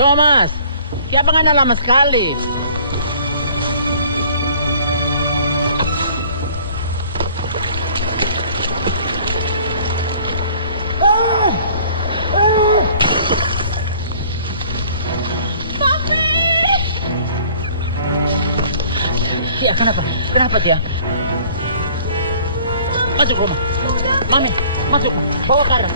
Thomas, siapa nggak lama sekali? Tia, kenapa? Kenapa, Tia? Masuk rumah. Mami, masuk. Bawa Kara.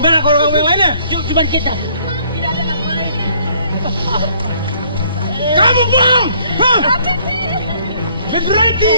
Gimana kalau orang lainnya? Cuma kita. Kamu bohong! Dan berhenti!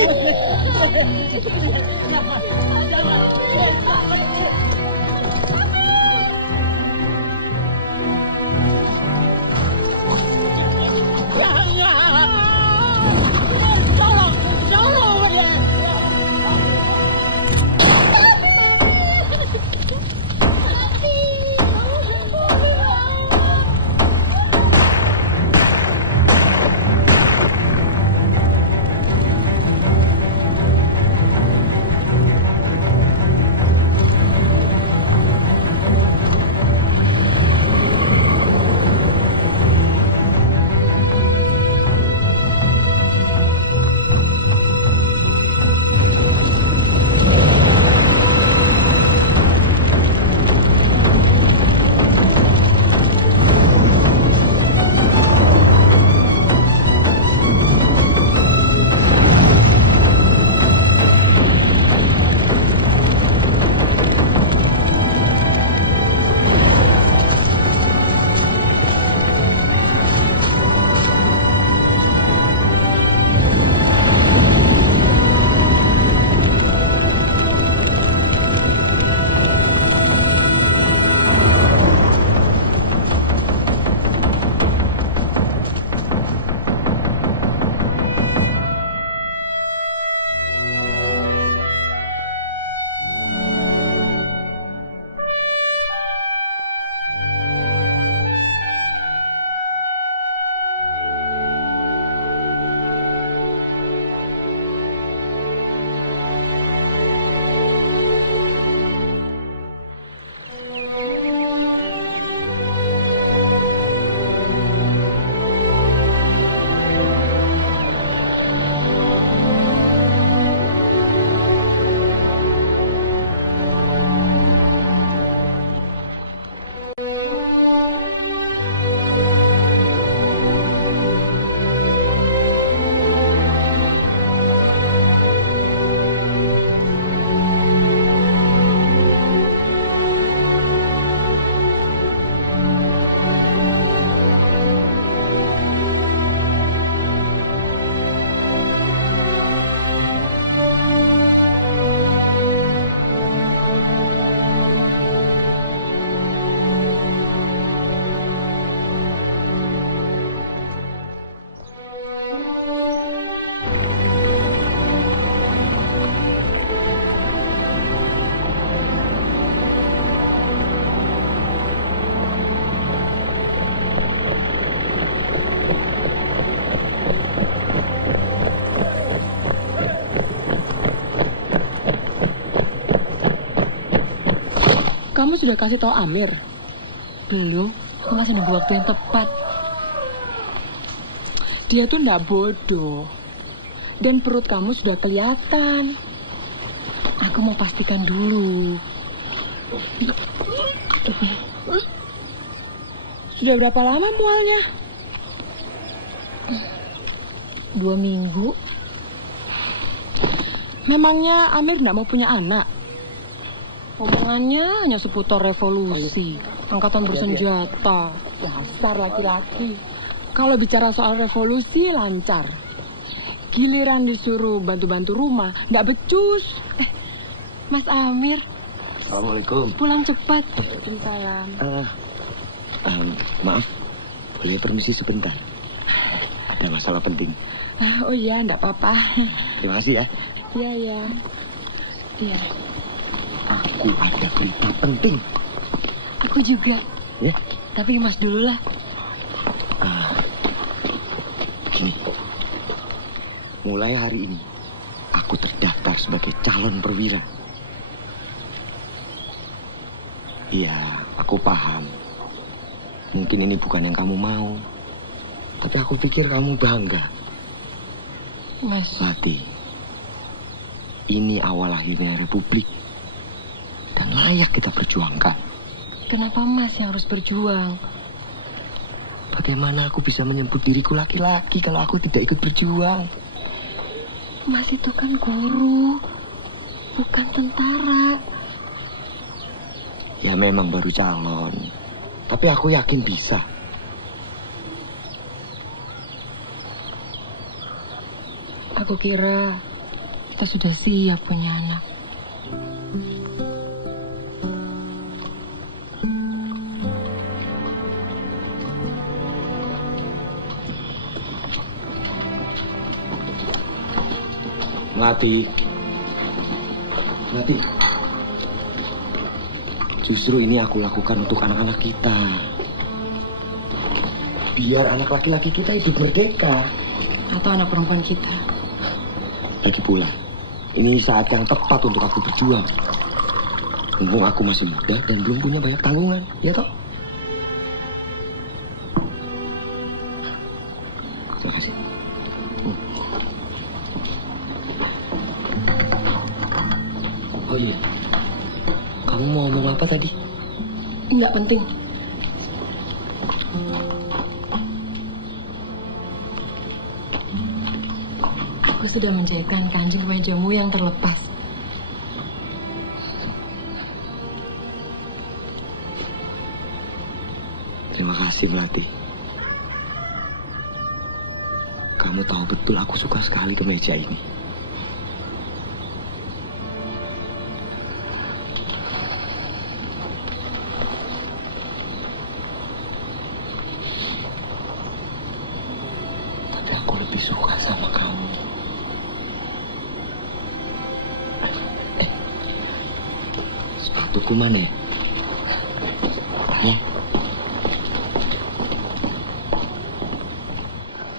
Kamu sudah kasih tahu Amir? Belum, aku masih nunggu waktu yang tepat. Dia tuh ndak bodoh. Dan perut kamu sudah kelihatan. Aku mau pastikan dulu. Sudah berapa lama mualnya? 2 minggu. Memangnya Amir ndak mau punya anak? Omongannya hanya seputar revolusi, angkatan bersenjata. Dasar laki-laki. Kalau bicara soal revolusi lancar. Giliran disuruh bantu-bantu rumah, ndak becus. Mas Amir. Assalamualaikum. Pulang cepat. Waalaikumsalam. Maaf, boleh permisi sebentar? ada masalah penting. Oh iya, enggak apa-apa. Terima kasih ya. Iya, iya. Iya. Aku ada berita penting. Aku juga. Ya? Tapi Mas dulu lah. Gini. Mulai hari ini, aku terdaftar sebagai calon perwira. Iya, aku paham. Mungkin ini bukan yang kamu mau. Tapi aku pikir kamu bangga. Mas, Lati, ini awal akhirnya Republik. Dan layak kita perjuangkan. kenapa Mas yang harus berjuang? Bagaimana aku bisa menyebut diriku laki-laki kalau aku tidak ikut berjuang? Mas itu kan guru, bukan tentara. Ya memang baru calon, tapi aku yakin bisa. Aku kira kita sudah siap punya anak. Melati. Justru ini aku lakukan untuk anak-anak kita. Biar anak laki-laki kita hidup merdeka. Atau anak perempuan kita. Lagi pula, ini saat yang tepat untuk aku berjuang. Mumpung aku masih muda dan belum punya banyak tanggungan, ya toh? Terima kasih. Oh iya, kamu mau ngomong apa tadi? Enggak penting. Aku sudah menjahitkan kancing mejamu yang terlepas. Terima kasih, Melati. Kamu tahu betul aku suka sekali kemeja ini. Tapi aku lebih suka sama kamu. Sepatuku mana ya? Ya?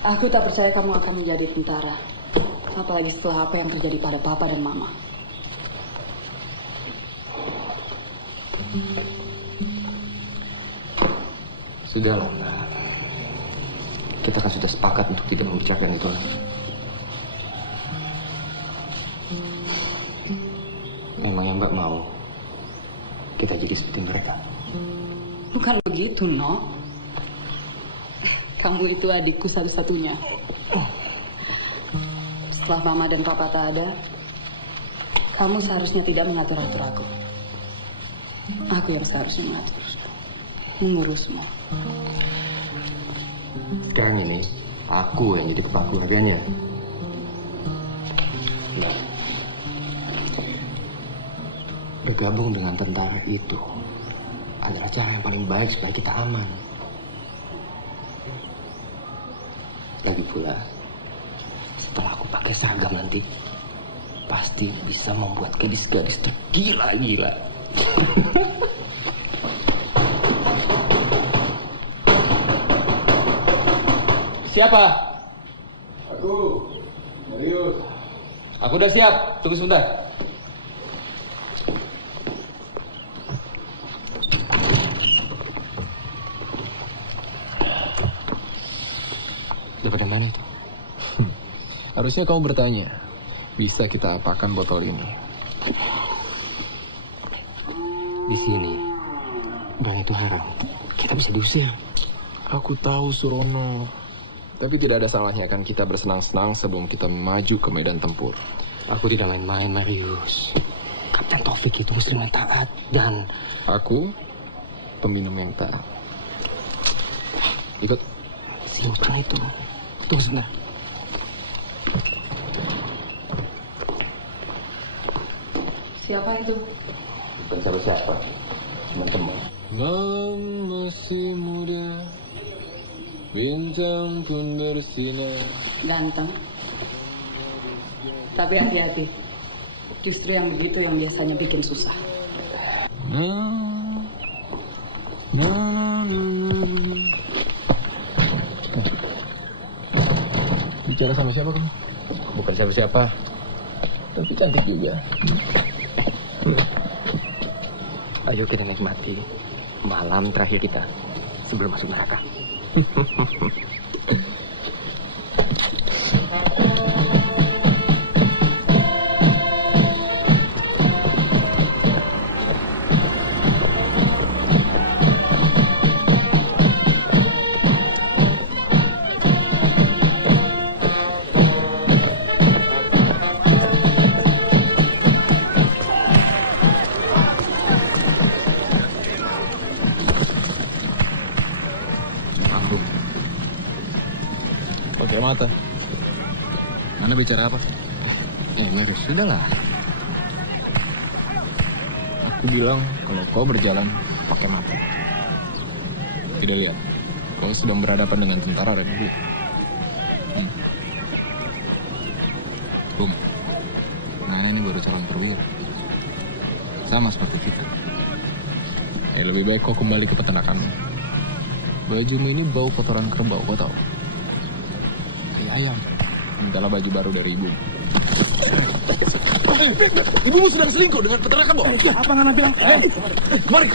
Aku tak percaya kamu akan menjadi tentara. Apalagi setelah apa yang terjadi pada papa dan mama. Sudahlah, Mbak. Kita kan sudah sepakat untuk tidak membicarakan itu lagi. Memangnya Mbak mau kita jadi seperti mereka? Bukan begitu, no. Kamu itu adikku satu-satunya. Setelah mama dan papa tak ada, kamu seharusnya tidak mengatur-atur aku. Aku yang seharusnya mengatur, mengurusmu. Sekarang ini, aku yang jadi kepala keluarganya. Nah, bergabung dengan tentara itu adalah cara yang paling baik supaya kita aman. Lagi pula, setelah aku pakai seragam nanti, pasti bisa membuat gadis-gadis tergila-gila. Siapa? Aku, Marius. Aku udah siap. Tunggu sebentar. Daripada mana itu? Harusnya kamu bertanya, bisa kita apakan botol ini? Di sini, barang itu haram. Kita bisa diusir. Aku tahu, Surono. Tapi tidak ada salahnya kan kita bersenang-senang sebelum kita maju ke medan tempur. Aku tidak main-main, Marius. Kapten Taufik itu muslim yang taat dan... Aku, peminum yang taat. Ikut. Simpan itu. Tunggu sebentar. Siapa itu? Bukan siapa-siapa. Teman-teman. Malam masih muda, Bintang pun bersinar. Ganteng. Tapi hati-hati. Justru yang begitu yang biasanya bikin susah. Bicara sama siapa kamu? Bukan siapa-siapa. Tapi cantik juga. Ayo kita nikmati malam terakhir kita sebelum masuk neraka. Pakai mata. Mana bicara apa? Mirus, sudahlah. Aku bilang kalau kau berjalan pakai mata. Tidak lihat. Kau sedang berhadapan dengan tentara Republik. Nana ini baru calon perwira. Sama seperti kita. Lebih baik kau kembali ke peternakanmu. Bajumu ini bau kotoran kerbau, kau tahu? Ayam. Mintalah baju baru dari ibu. Ibumu sedang selingkuh dengan peternakan, Bo. Apa Nana bilang? Kemari.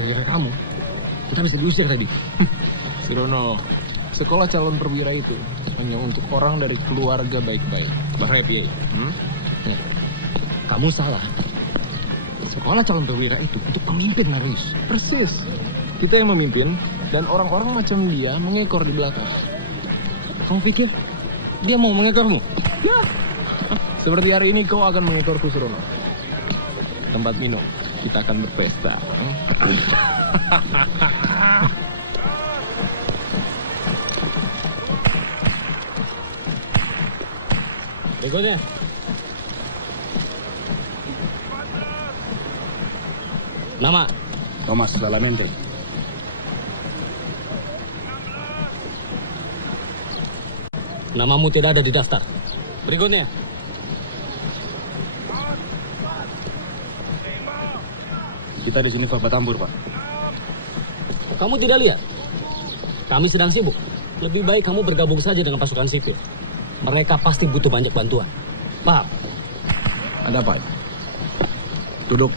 Gara-gara kamu, kita bisa diusir tadi. Surono, sekolah calon perwira itu hanya untuk orang dari keluarga baik-baik. Bahaya piye? Nih, kamu salah. Sekolah calon perwira itu untuk pemimpin, Narus. Persis. Kita yang memimpin dan orang-orang macam dia mengekor di belakang. Kamu pikir dia mau mengekormu? Ya. Seperti hari ini kau akan mengekorku, Surono. Tempat minum. Kita akan berpesta. Berikutnya. Nama? Thomas Balamente. Namamu tidak ada di daftar. Berikutnya. Kita di sini Bapak Tambur, Pak. Kamu tidak lihat? Kami sedang sibuk. Lebih baik kamu bergabung saja dengan pasukan sipil. Mereka pasti butuh banyak bantuan. Paham? Ada apa? Duduk.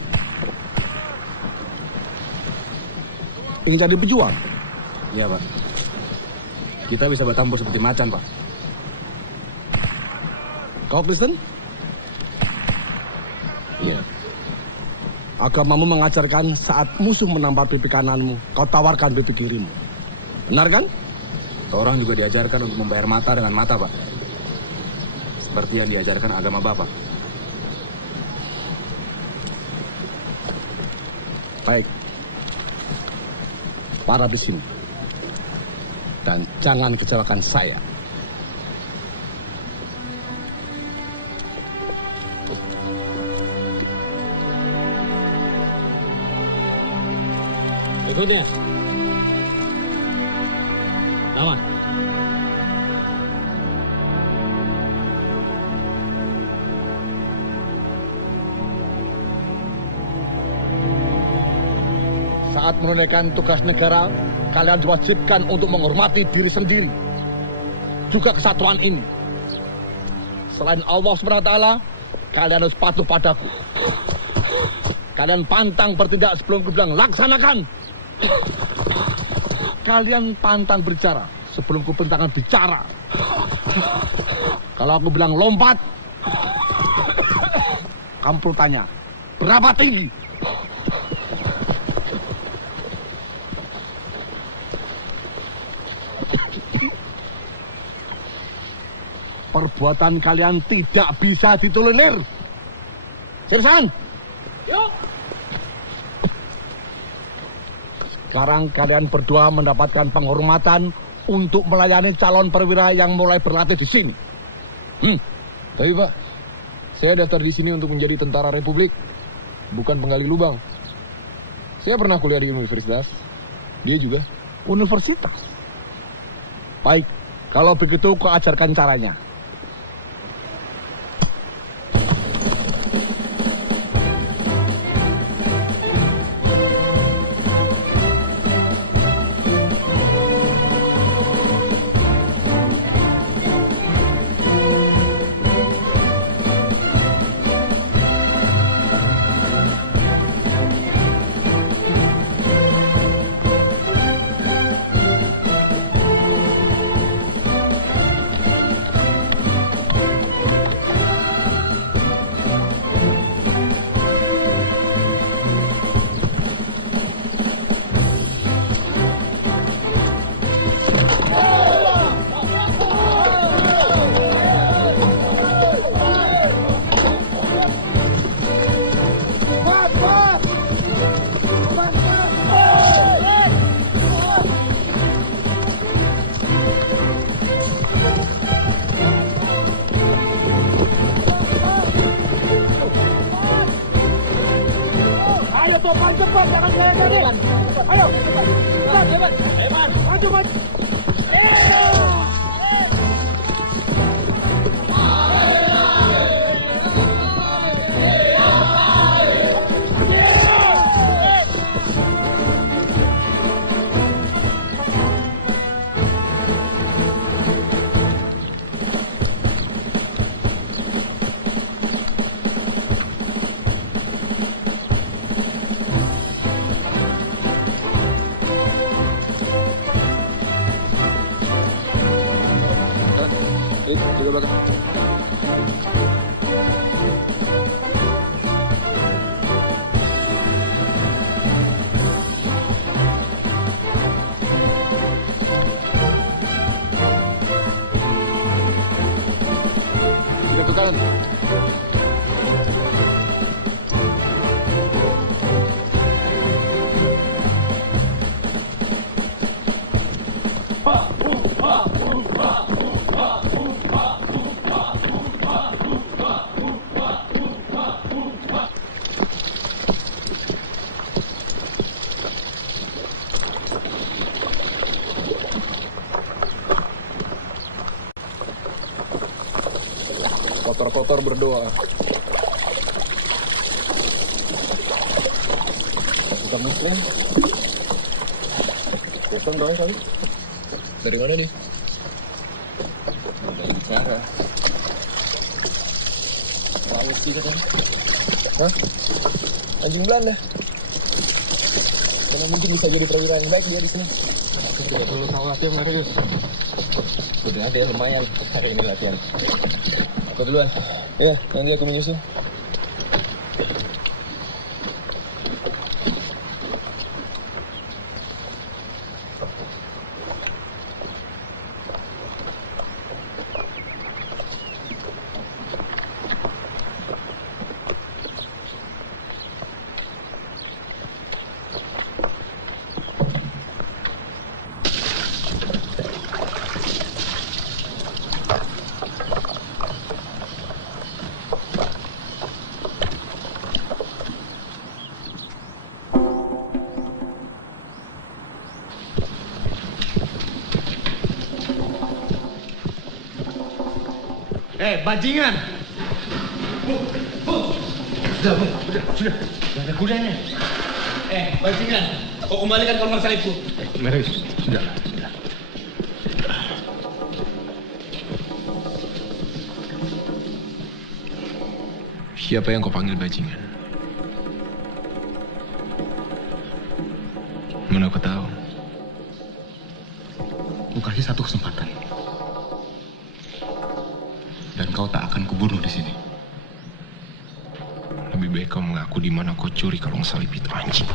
Ingin jadi pejuang? Iya, Pak. Kita bisa bertambur seperti macan, Pak. Kau Kristen? Iya. Agamamu mengajarkan saat musuh menampar pipi kananmu, kau tawarkan pipi kirimu. Benar kan? Orang juga diajarkan untuk membayar mata dengan mata, Pak. Seperti yang diajarkan agama Bapak. Baik. Para di sini. Dan jangan kecelakaan saya. Berikutnya. Nama? Saat menunaikan tugas negara, kalian diwajibkan untuk menghormati diri sendiri. Juga kesatuan ini. Selain Allah SWT, kalian harus patuh padaku. Kalian pantang bertindak sebelum ku bilang laksanakan. Kalian pantang berbicara sebelum ku perintahkan bicara. Kalau aku bilang lompat, kamu perlu tanya, berapa tinggi? Perbuatan kalian tidak bisa ditolerir. Sersan. Yuk. Sekarang kalian berdua mendapatkan penghormatan untuk melayani calon perwira yang mulai berlatih di sini. Tapi Pak, saya daftar di sini untuk menjadi tentara Republik, bukan penggali lubang. Saya pernah kuliah di universitas, dia juga. Universitas. Baik, kalau begitu kau ajarkan caranya. Cepat, jangan gaya-gaya. Ayo, cepat, cepat. Maju, maju. Jaga belakang. Jaga kanan. Kotor-kotor berdoa. Bukan muslim. Bukan doa kali. Dari mana nih? Dari bicara. Bagus sih katanya. Hah? Anjing Belanda. Karena mungkin bisa jadi perwira yang baik dia di sini. Aku tidak perlu khawatir, Marius. Sudah dia lumayan hari ini latihan. Aku duluan. Ya, nanti aku menyusul. Bajingan. Sudah. Sudah ada kudanya. Bajingan. Kau kembalikan kolmar salibku. Marius, sudah. Siapa yang kau panggil bajingan? Mana aku tahu. Ku kasih satu kesempatan. kau tak akan kubunuh di sini. Lebih baik kau mengaku di mana kau curi kalung salib itu, anjing.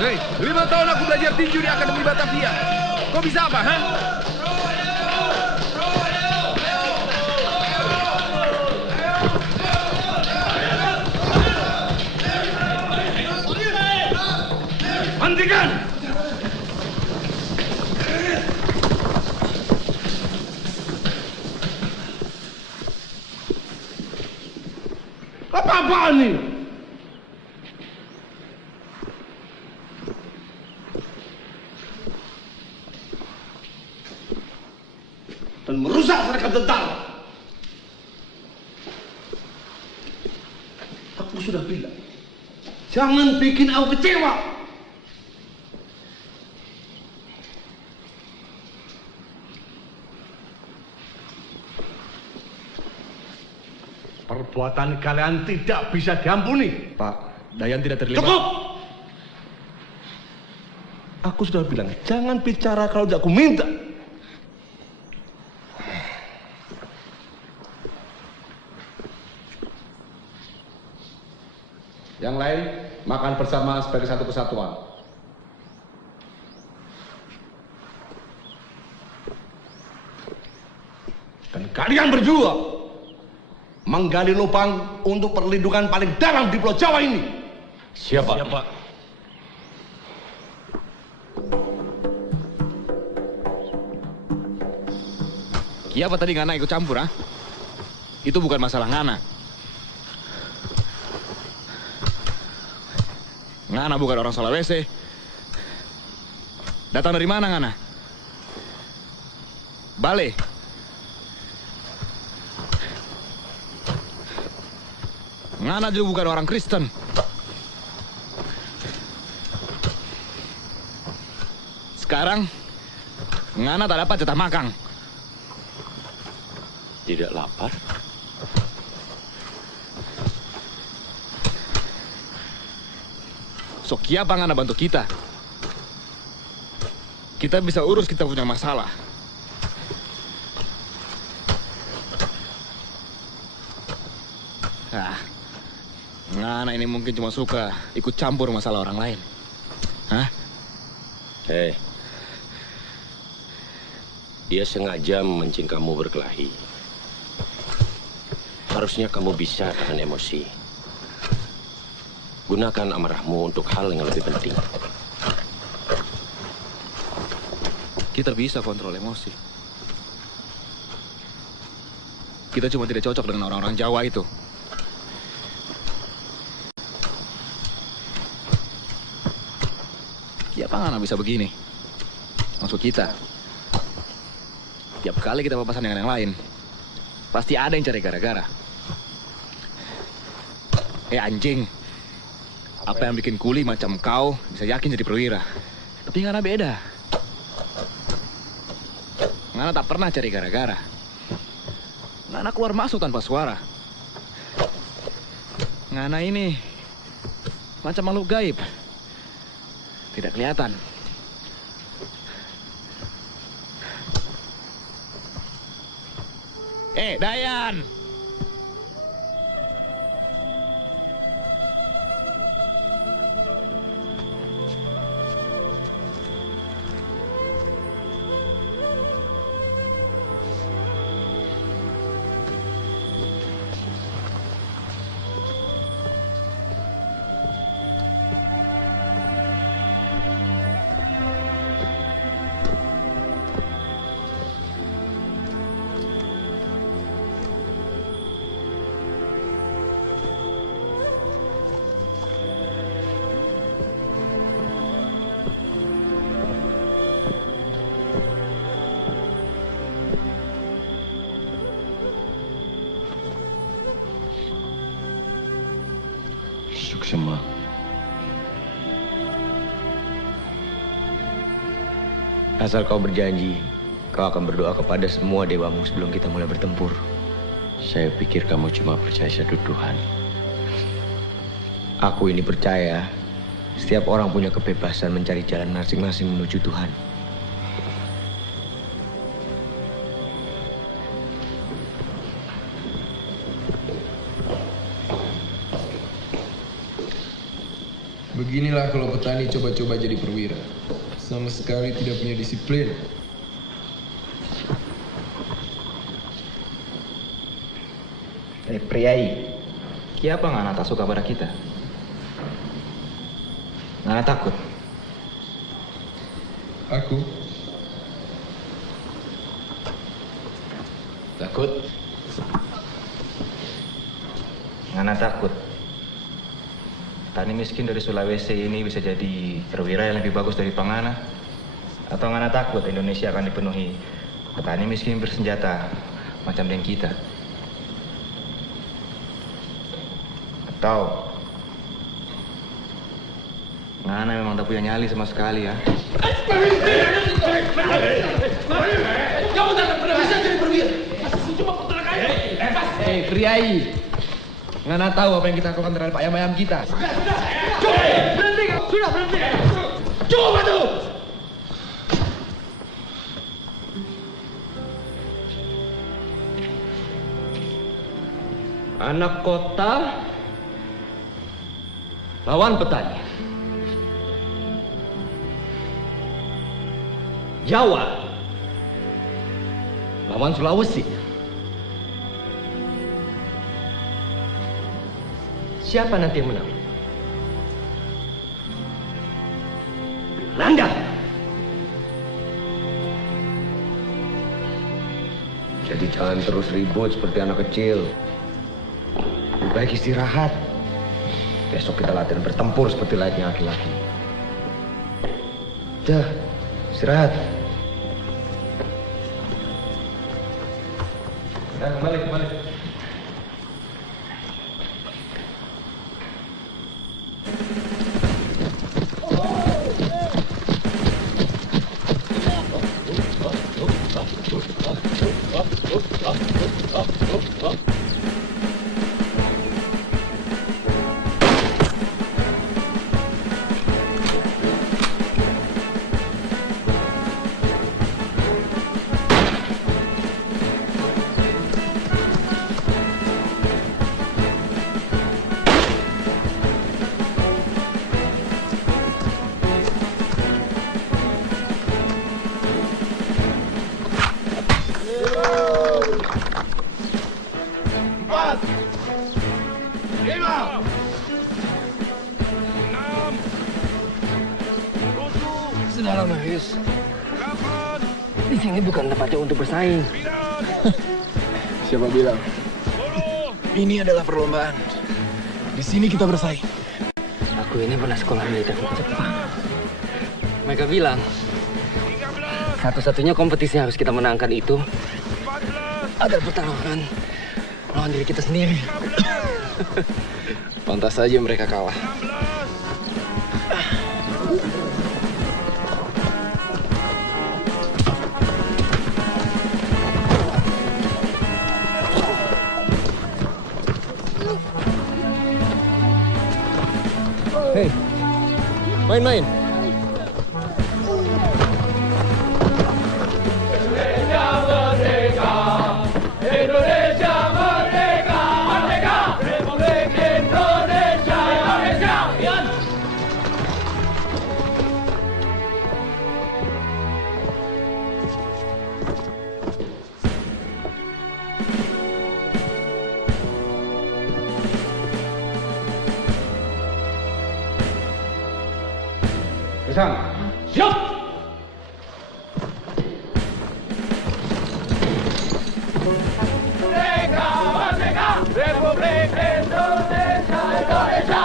Hei, 5 tahun aku belajar tinju di Akademi Batavia. Kau bisa apa, ha? Hentikan! Apa-apaan nih? Dan merusak seragam tentara. Aku sudah bilang, jangan bikin aku kecewa. Perbuatan kalian tidak bisa diampuni. Pak, Dayan tidak terlibat. Cukup! Aku sudah bilang, jangan bicara kalau tidak aku minta. Yang lain, makan bersama sebagai satu kesatuan. Dan kalian berdua menggali lubang untuk perlindungan paling dalam di Pulau Jawa ini. Siapa? Kiapa tadi Ngana ikut campur, ha? Itu bukan masalah Ngana. Ngana bukan orang Sulawesi. Datang dari mana Ngana? Bale. Ngana juga bukan orang Kristen. Sekarang Ngana tak dapat jatah makan. Tidak lapar? So kiapa Ngana bantu kita? Kita bisa urus kita punya masalah. Nah, Ngana ini mungkin cuma suka ikut campur masalah orang lain. Hah? Hei, dia sengaja memancing kamu berkelahi. Harusnya kamu bisa tahan emosi. Gunakan amarahmu untuk hal yang lebih penting. Kita bisa kontrol emosi. Kita cuma tidak cocok dengan orang-orang Jawa itu. Kiapa Ngana bisa begini? Maksud kita, tiap kali kita papasan dengan yang lain, pasti ada yang cari gara-gara. Anjing, apa yang bikin kuli macam kau bisa yakin jadi perwira? Tapi Ngana beda. Ngana tak pernah cari gara-gara. Ngana keluar masuk tanpa suara. Ngana ini macam makhluk gaib. Tidak kelihatan. Dayan! Suksema. Asal kau berjanji, kau akan berdoa kepada semua dewamu sebelum kita mulai bertempur. Saya pikir kamu cuma percaya satu Tuhan. Aku ini percaya Setiap orang punya kebebasan mencari jalan masing-masing menuju Tuhan. Beginilah kalau petani coba-coba jadi perwira. Sama sekali tidak punya disiplin. Priai, kenapa Ngana tak suka pada kita? Ngana takut? Aku Takut? Ngana takut. Petani miskin dari Sulawesi ini bisa jadi perwira yang lebih bagus dari Pangana? Atau Ngana takut Indonesia akan dipenuhi petani miskin bersenjata macam dengan kita? Atau Ngana memang tak punya nyali sama sekali ya? Kamu tak pernah bisa jadi perwira. Cuma putra kaya. Priai, Ngana tahu apa yang kita lakukan terhadap ayam-ayam kita. Berhenti kamu. Sudah berhenti. Cukup itu. Anak kota lawan petani. Jawa lawan Sulawesi. Siapa nanti yang menang? Belanda. Jadi jangan terus ribut seperti anak kecil. Lebih baik istirahat. Besok kita latihan bertempur seperti layaknya laki-laki. Dah, istirahat. Kembali. Sudahlah, Marius. Di sini bukan tempatnya untuk bersaing. Siapa bilang? Ini adalah perlombaan. Di sini kita bersaing. Aku ini pernah sekolah militer di Jepang. Mereka bilang, satu-satunya kompetisi yang harus kita menangkan itu adalah pertarungan lawan diri kita sendiri. Pantas saja mereka kalah. Hei, main-main. Siap. Republik Indonesia.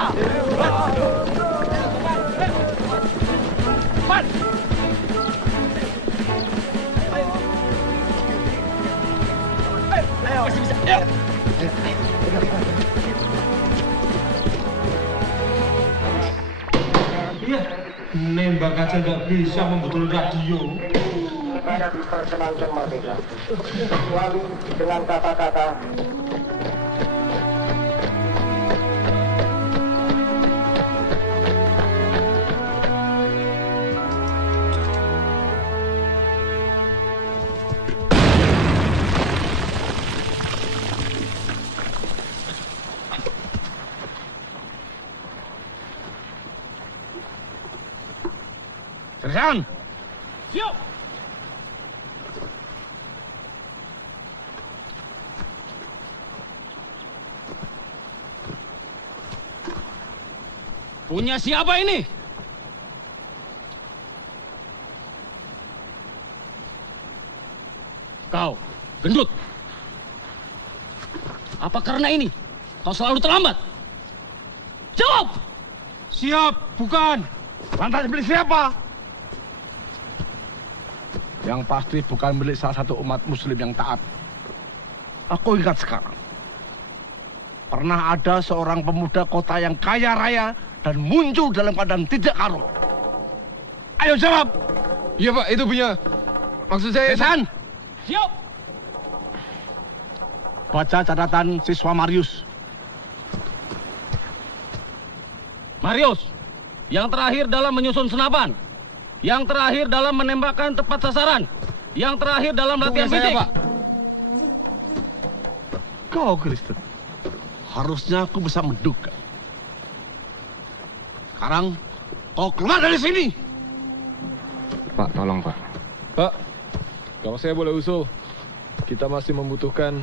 Nembak aja nggak bisa membetul radio. Kita diperkenankan merdeka, kecuali dengan kata-kata Sersan! Siap! Punya siapa ini? Kau, gendut. Apa karena ini kau selalu terlambat? Jawab! Siap, bukan. Lantas milik siapa? Yang pasti bukan milik salah satu umat muslim yang taat. Aku ingat sekarang. Pernah ada seorang pemuda kota yang kaya raya dan muncul dalam keadaan tidak karuh. Ayo jawab. Iya Pak, itu punya. Maksud saya... Sersan! Siap! Baca catatan siswa Marius. Marius, yang terakhir dalam menyusun senapan, yang terakhir dalam menembakkan tepat sasaran, yang terakhir dalam latihan fisik. Pak. Kau Kristen, harusnya aku bisa menduga. Sekarang kau keluar dari sini. Pak, tolong Pak. Pak, kalau saya boleh usul, kita masih membutuhkan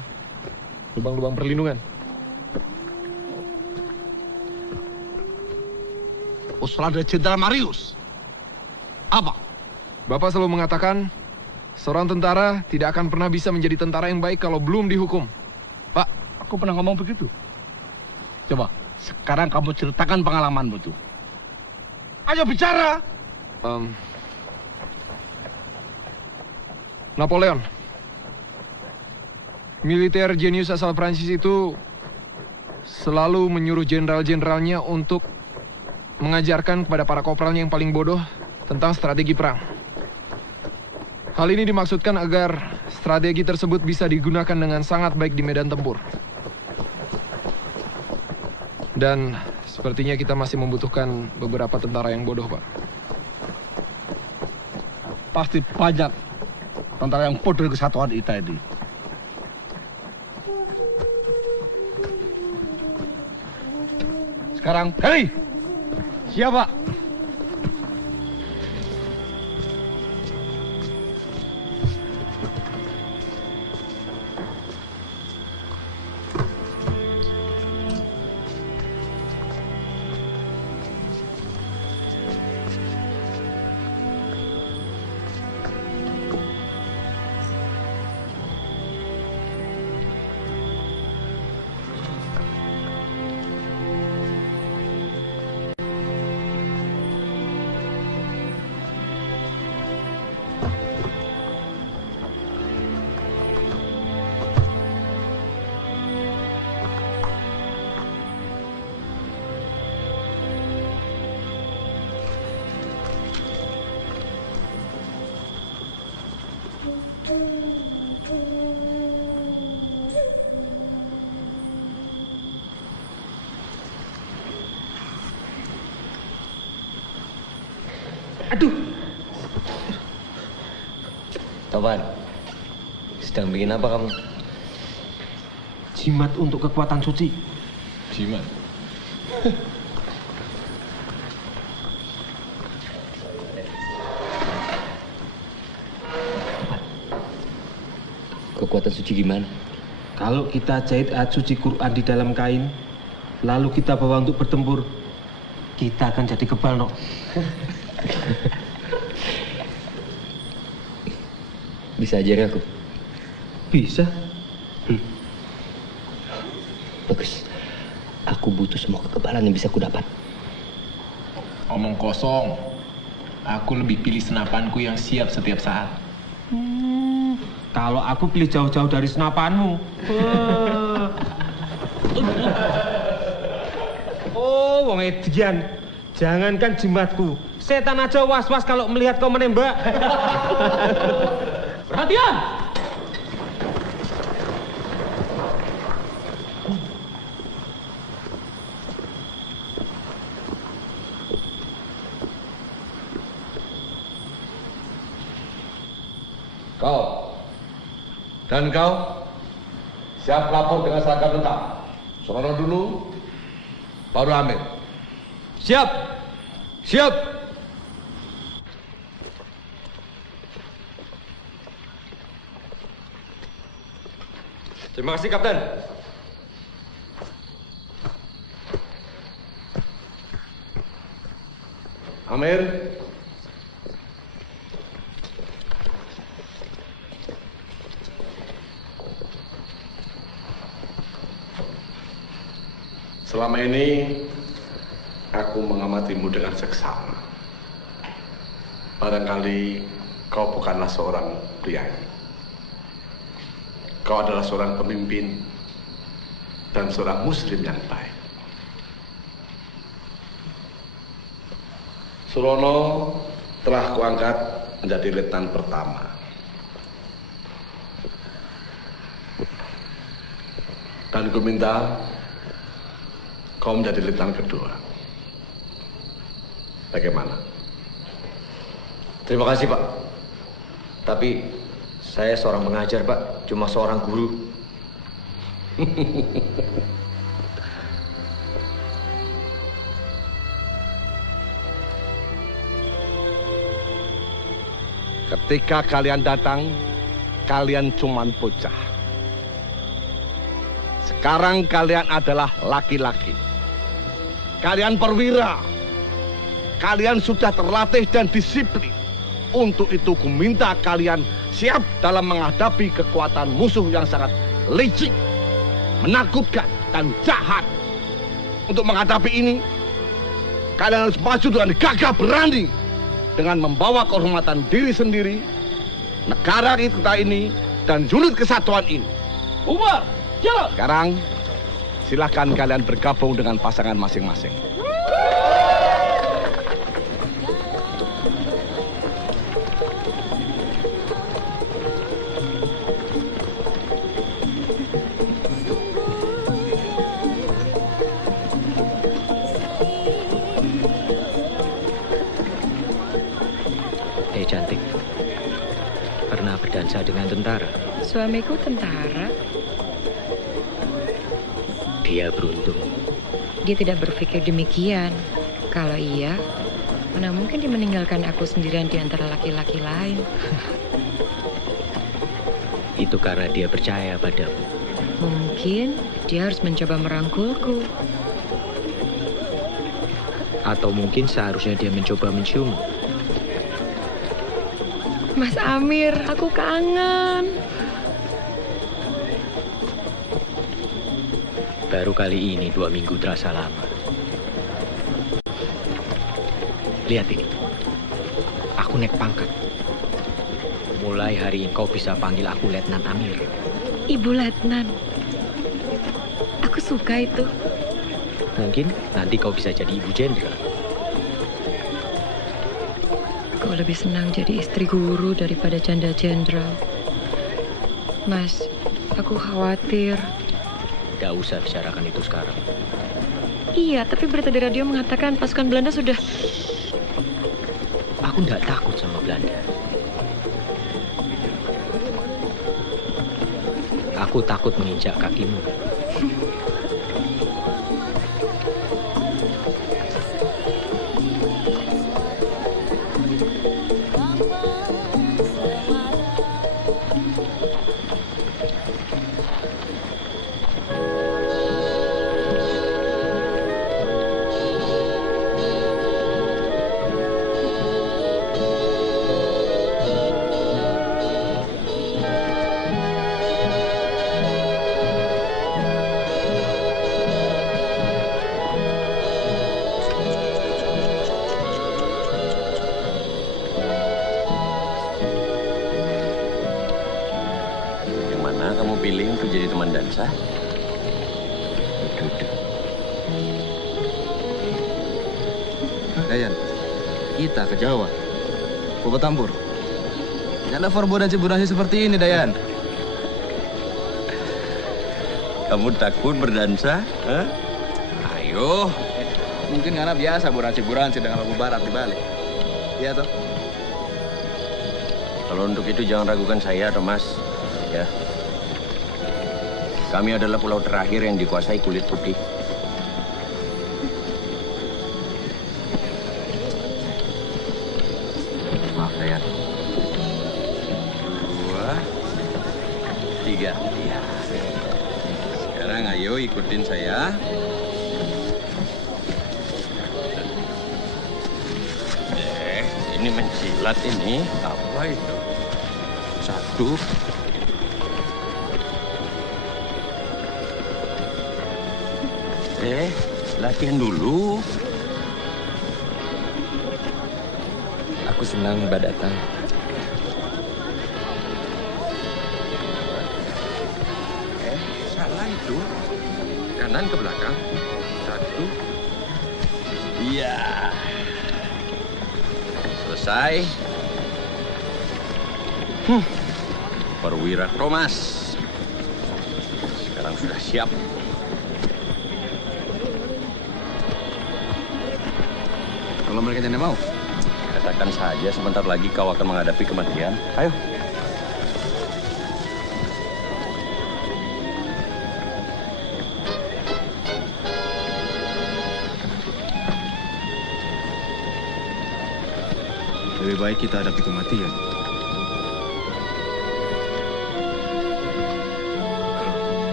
lubang-lubang perlindungan. Usulan dari Jenderal Marius. Apa? Bapak selalu mengatakan, seorang tentara tidak akan pernah bisa menjadi tentara yang baik kalau belum dihukum. Pak, aku pernah ngomong begitu. Coba, sekarang kamu ceritakan pengalamanmu itu. Ayo bicara. Napoleon, militer jenius asal Prancis itu selalu menyuruh jenderal-jenderalnya untuk mengajarkan kepada para korpralnya yang paling bodoh tentang strategi perang. Hal ini dimaksudkan agar strategi tersebut bisa digunakan dengan sangat baik di medan tempur. Dan sepertinya kita masih membutuhkan beberapa tentara yang bodoh, Pak. Pasti banyak tentara yang bodoh di kesatuan kita ini. Sekarang, Heli! Siapa? Aduh. Topan, sedang bikin apa kamu? Jimat untuk kekuatan suci. Jimat? Kekuatan suci gimana? Kalau kita jahit ayat suci Quran di dalam kain, lalu kita bawa untuk bertempur, kita akan jadi kebal, Nok. Bisa ajari aku? Bisa. Bagus. Aku butuh semua kekebalan yang bisa aku dapat. Omong kosong. Aku lebih pilih senapanku yang siap setiap saat. Kalau aku pilih jauh-jauh dari senapanmu. Oh, wong edian. Jangankan jimatku, setan aja was-was kalau melihat kau menembak. Perhatian! Kau dan kau siap lapor dengan seragam lengkap. Saudara dulu, baru Amir. Siap! Siap! Terima kasih, Kapten. Amir. Selama ini aku mengamatimu dengan seksama. Barangkali kau bukanlah seorang priayi. Kau adalah seorang pemimpin dan seorang muslim yang baik. Surono telah kuangkat menjadi letnan pertama. Dan ku minta kau menjadi letnan kedua. Bagaimana? Terima kasih, Pak. Tapi saya seorang pengajar, Pak. Cuma seorang guru. Ketika kalian datang, kalian cuman bocah. Sekarang kalian adalah laki-laki. Kalian perwira. Kalian sudah terlatih dan disiplin. Untuk itu ku minta kalian siap dalam menghadapi kekuatan musuh yang sangat licik, menakutkan, dan jahat. Untuk menghadapi ini, kalian harus maju dengan gagah berani. Dengan membawa kehormatan diri sendiri, negara kita ini, dan unit kesatuan ini. Umar, jalan! Sekarang, silahkan kalian bergabung dengan pasangan masing-masing. Cantik, pernah berdansa dengan tentara? Suamiku tentara. Dia beruntung. Dia tidak berpikir demikian. Kalau iya, mana mungkin dia meninggalkan aku sendirian di antara laki-laki lain. Itu karena dia percaya padamu. Mungkin dia harus mencoba merangkulku. Atau mungkin seharusnya dia mencoba menciummu. Mas Amir, aku kangen. Baru kali ini 2 minggu terasa lama. Lihat ini. Aku naik pangkat. Mulai hari ini kau bisa panggil aku Letnan Amir. Ibu Letnan. Aku suka itu. Mungkin nanti kau bisa jadi Ibu Jenderal. Kau lebih senang jadi istri guru daripada janda jenderal. Mas, aku khawatir. Gak usah bicarakan itu sekarang. Iya, tapi berita di radio mengatakan pasukan Belanda sudah... Aku gak takut sama Belanda. Aku takut menginjak kakimu. Dansa. Duduk. Dayan, kita ke Jawa. Bawa Tambur. Jangan forbo dan ceburasi seperti ini, Dayan. Kamu takut berdansa? Hah? Ayo. Mungkin karena biasa buranci-buranci dengan lagu barat di Bali. Iya toh? Kalau untuk itu jangan ragukan saya, Thomas. Ya. Kami adalah pulau terakhir yang dikuasai kulit putih. Maaf, Dayan. 2, 3. Iya. Ayo ikutin saya. Ini mencilat ini. Apa itu? 1. Latihan dulu. Aku senang Mbak datang. Salah itu. Kanan ke belakang. 1. Iya. Selesai. Perwira Thomas. Sekarang sudah siap. Kalau mereka tidak mau, katakan saja sebentar lagi kau akan menghadapi kematian. Ayo. lebih baik kita hadapi kematian.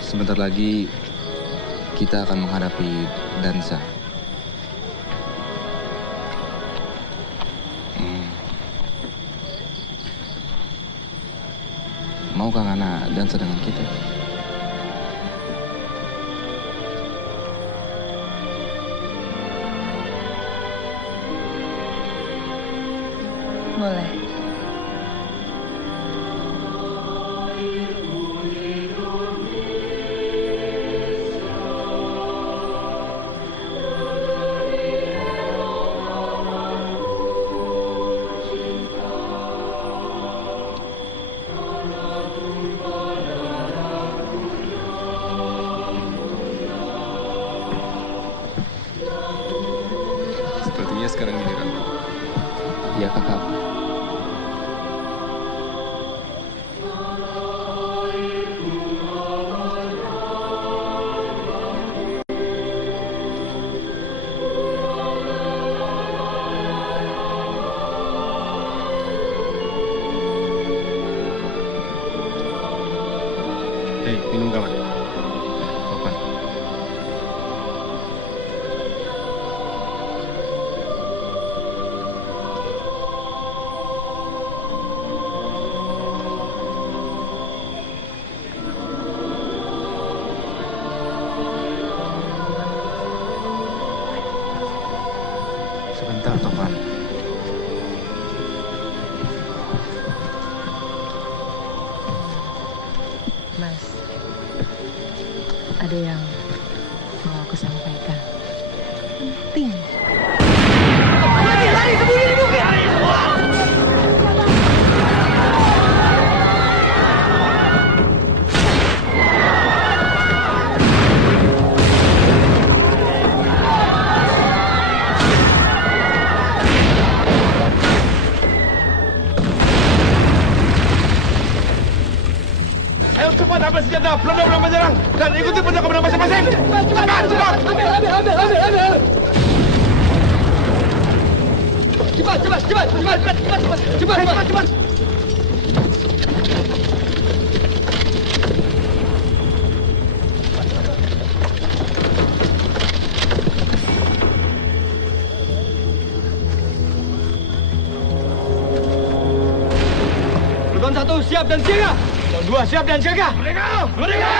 Sebentar lagi kita akan menghadapi Dansa. Maukah Ngana dansa dengan kita? Boleh. Sepertinya sekarang giliran. Iya, Kakak. Hei, minum kawan. Papan. Sebentar, Topan. Mas, ada yang mau aku sampaikan. Ting. Lari, sembunyi di bukit! Ayo cepat ambil senjata, belum menyerang dan ikuti perjalanan masing-masing. Cepat, cepat. Ambil. Cepat. Pluton 1 siap dan siaga. Pluton 2 siap dan siaga. Merdeka!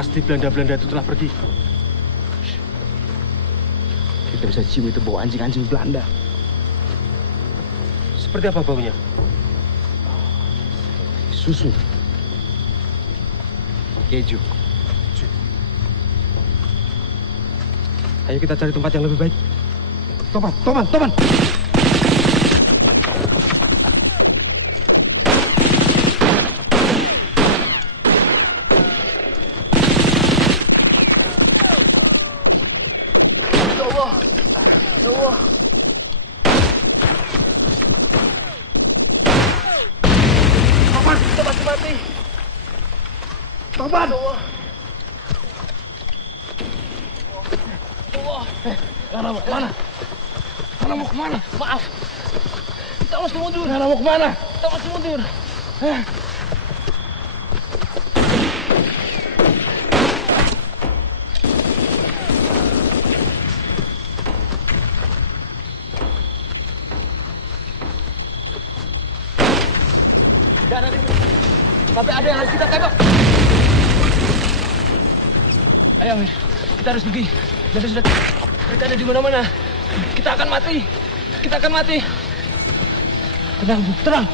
Pasti Belanda-Belanda itu telah pergi. Kita bisa cium itu bau anjing-anjing Belanda. Seperti apa baunya? Susu. Keju. Ayo kita cari tempat yang lebih baik. Toman, Toman, Toman! Tapi ada yang harus kita tembak. Ayo, Amir. Kita harus pergi. Jadi sudah kita ada di mana-mana. Kita akan mati. Kita akan mati. Tenang, Bu. Tenang.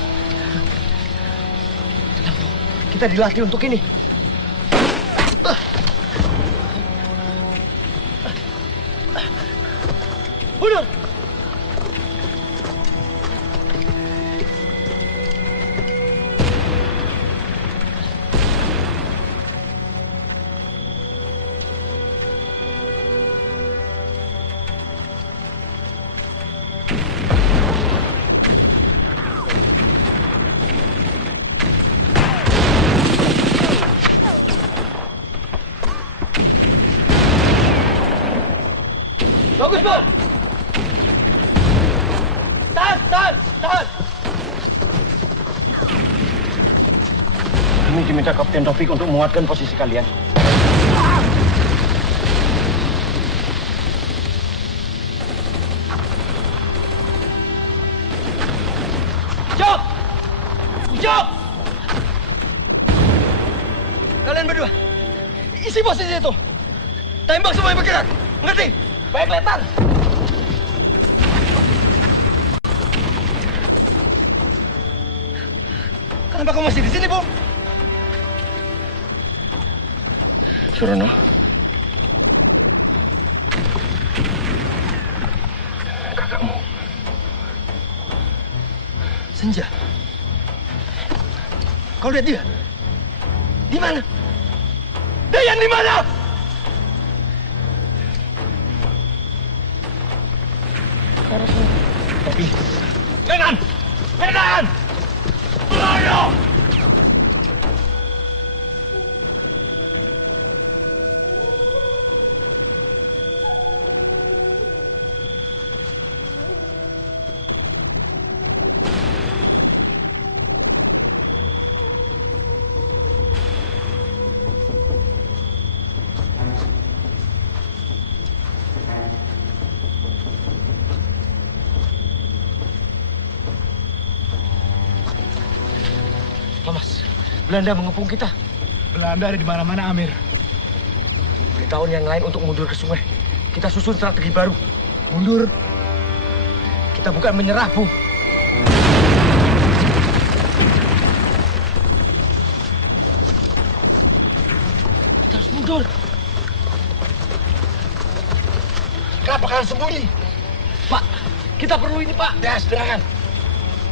Tenang, Bu. Kita dilatih untuk ini. Mundur. Bagus, Bu. Tahan, tahan, tahan. Kami diminta Kapten Taufik untuk menguatkan posisi kalian. Jok! Jok! Kalian berdua, isi posisi itu. Tembak semua yang bergerak. Ngerti? Baik, kelihatan. Kenapa kamu masih di sini, Bu? Surono. Kakakmu. Senja. Kau lihat dia? Di mana? Dayan di mana? Tapi Medan! Medan! Ayo! Thomas, Belanda mengepung kita. Belanda ada di mana-mana, Amir. Beritahu yang lain untuk mundur ke sungai. Kita susun strategi baru. Mundur? Kita bukan menyerah, Bu. Kita harus mundur. Kenapa kalian sembunyi? Pak, kita perlu ini, Pak. Ya, sedangkan.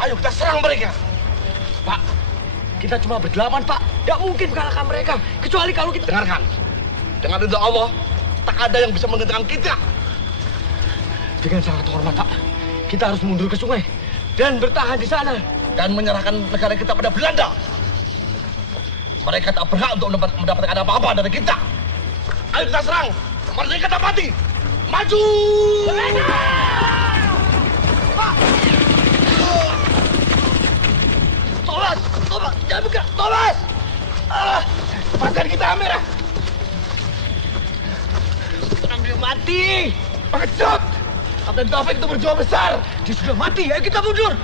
Ayo kita serang mereka. Pak, kita cuma berdelapan, Pak. Tidak mungkin mengalahkan mereka. Kecuali kalau kita... Dengarkan. Dengan ridha Allah, tak ada yang bisa menghentikan kita. Dengan sangat hormat, Pak. Kita harus mundur ke sungai. Dan bertahan di sana. Dan menyerahkan negara kita pada Belanda. Mereka tak berhak untuk mendapatkan apa-apa dari kita. Ayo kita serang. Mereka tak mati. Maju! Pak! Thomas! Thomas! Jangan buka! Thomas! Lepaskan kita, Amir! Orang dia mati! Pengecut! Kapten Taufik itu berjuang besar! Dia sudah mati, ayo kita mundur!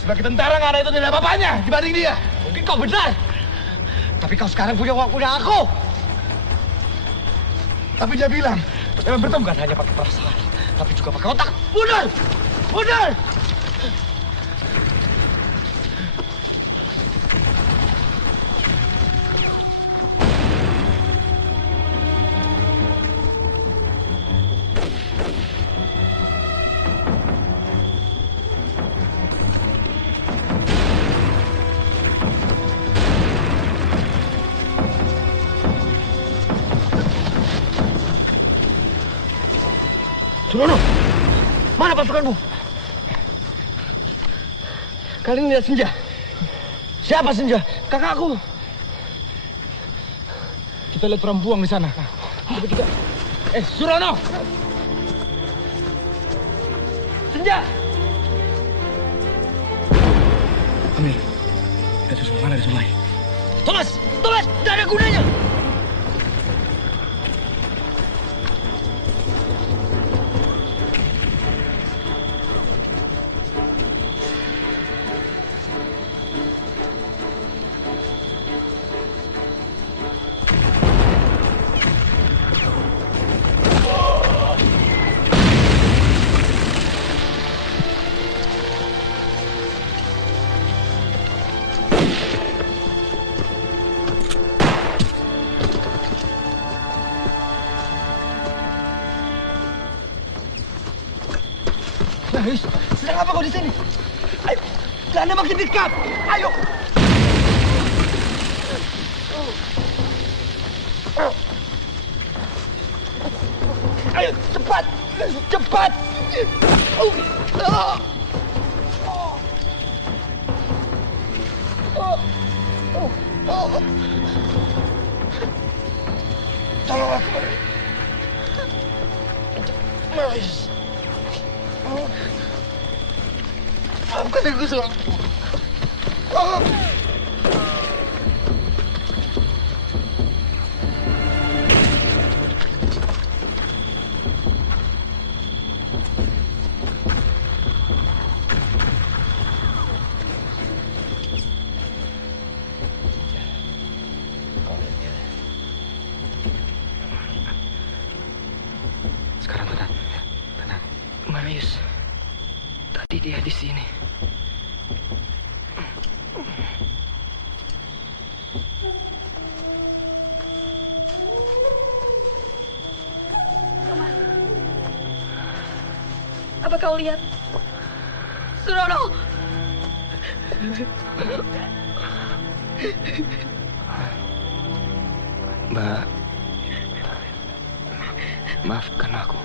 Sebagai tentara nggak ada itu tidak apa-apanya dibanding dia! Mungkin kau benar! Tapi kau sekarang punya aku! Tapi dia bilang, bertemu bukan hanya pakai perasaan, tapi juga pakai otak. Mundur! Mundur! Surono, mana pasukanmu? Kalian lihat Senja? Siapa Senja? Kakakku. Kita lihat perempuan di sana. Coba kita. Surono! Senja! Amir, itu semua mana di sungai? Thomas! Thomas! Tidak ada gunanya! Sedang apa kau di sini? Ayo, Belanda makin dekat. Ayo. Ayo, cepat, cepat. Tolong aku. Maris. Maafkan aku, Surono. Sekarang tenang. Tenang. Marius. Tadi dia di sini. Apa kau lihat? Surono! Mbak, maafkan aku.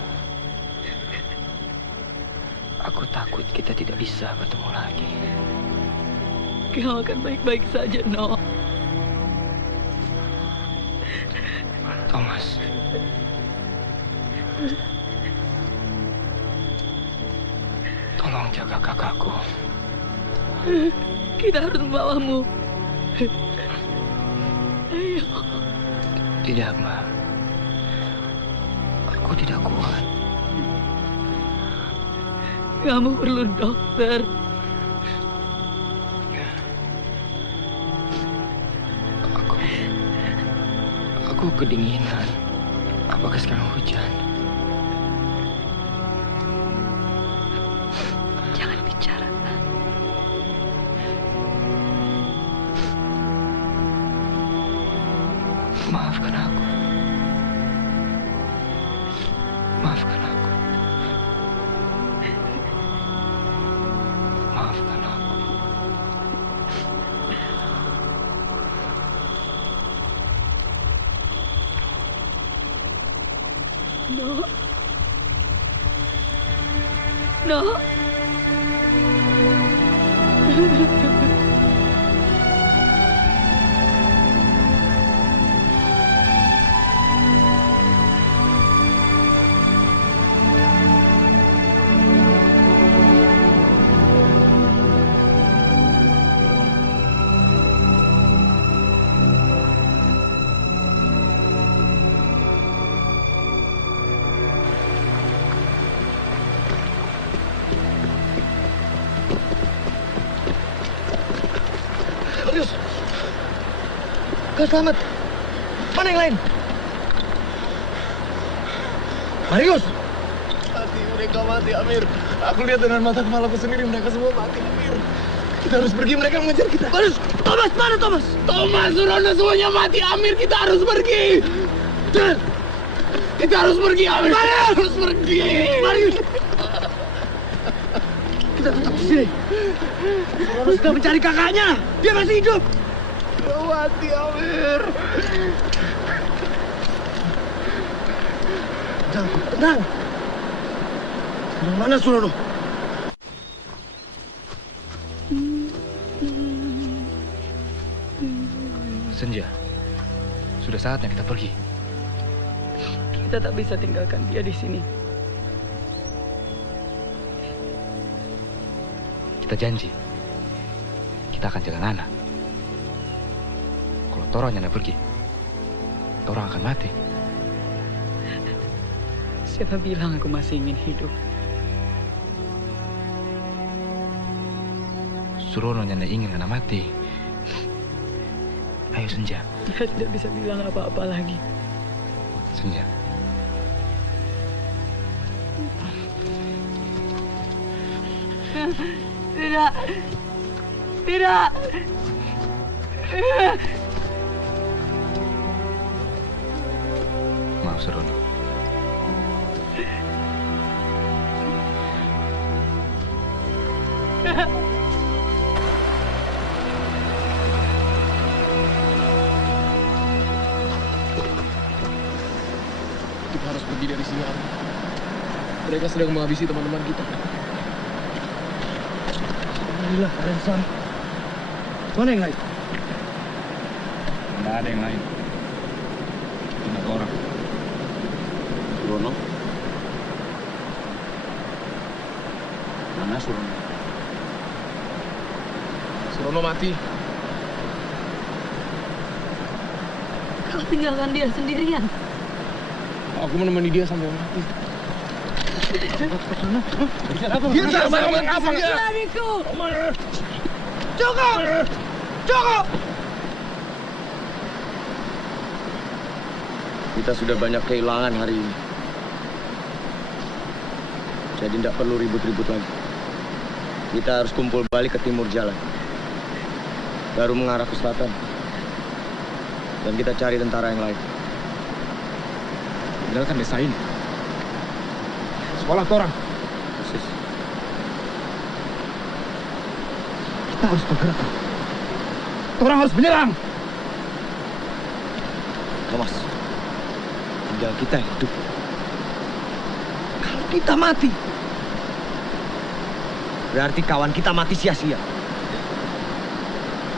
Aku takut kita tidak bisa bertemu lagi. Kau akan baik-baik saja, No. Thomas. Tolong jaga kakakku. Kita harus membawamu. Ayo. Tidak, Mbak. Aku tidak kuat. Kamu perlu dokter. Aku kedinginan. Apakah sekarang hujan? Jangan bicara. Maafkan aku. Maafkan aku. Maafkan aku. No. No. Marius! Kau selamat. Mana yang lain? Marius! Mati, mereka mati, Amir. Aku lihat dengan mata kepalaku sendiri, mereka semua mati, Amir. Kita harus pergi, mereka mengejar kita. Marius! Thomas, mana Thomas? Thomas, Surono semuanya mati, Amir. Kita harus pergi. Kita harus pergi, Amir. Marius! Harus pergi. Marius! Kita tetap di sini. Surono sudah mencari kakaknya. Dia masih hidup. Mati, Amir. Tenang. Mana Surono? Senja, sudah saatnya kita pergi. Kita tak bisa tinggalkan dia di sini. Kita janji, kita akan jaga Nana. Kalau Torang nyana pergi, Torang akan mati. Siapa bilang aku masih ingin hidup? Surono nyana ingin Nana mati. Ayo Senja. Dia tidak bisa bilang apa-apa lagi. Senja. Tidak. Tidak. Maaf Surono. Kita harus pergi dari sini, Amir. Mereka sedang menghabisi teman-teman kita. Alhamdulillah, kalian selamat. Mana yang lain? Tidak ada yang lain. Cuma orang. Surono? Mana Surono? Surono mati. Kau tinggalkan dia sendirian. Aku menemani dia sampai mati. Dia tak sama apa? Lariku. Cukup! Cukup! Kita sudah banyak kehilangan hari ini. Jadi tidak perlu ribut-ribut lagi. Kita harus kumpul balik ke timur jalan. Baru mengarah ke selatan. Dan kita cari tentara yang lain. Tinggalkan desa ini. Sekolah Torang. Persis. Kita harus bergerak. Torang harus menyerang. Thomas, tinggal kita yang hidup. Kalau kita mati, berarti kawan kita mati sia-sia.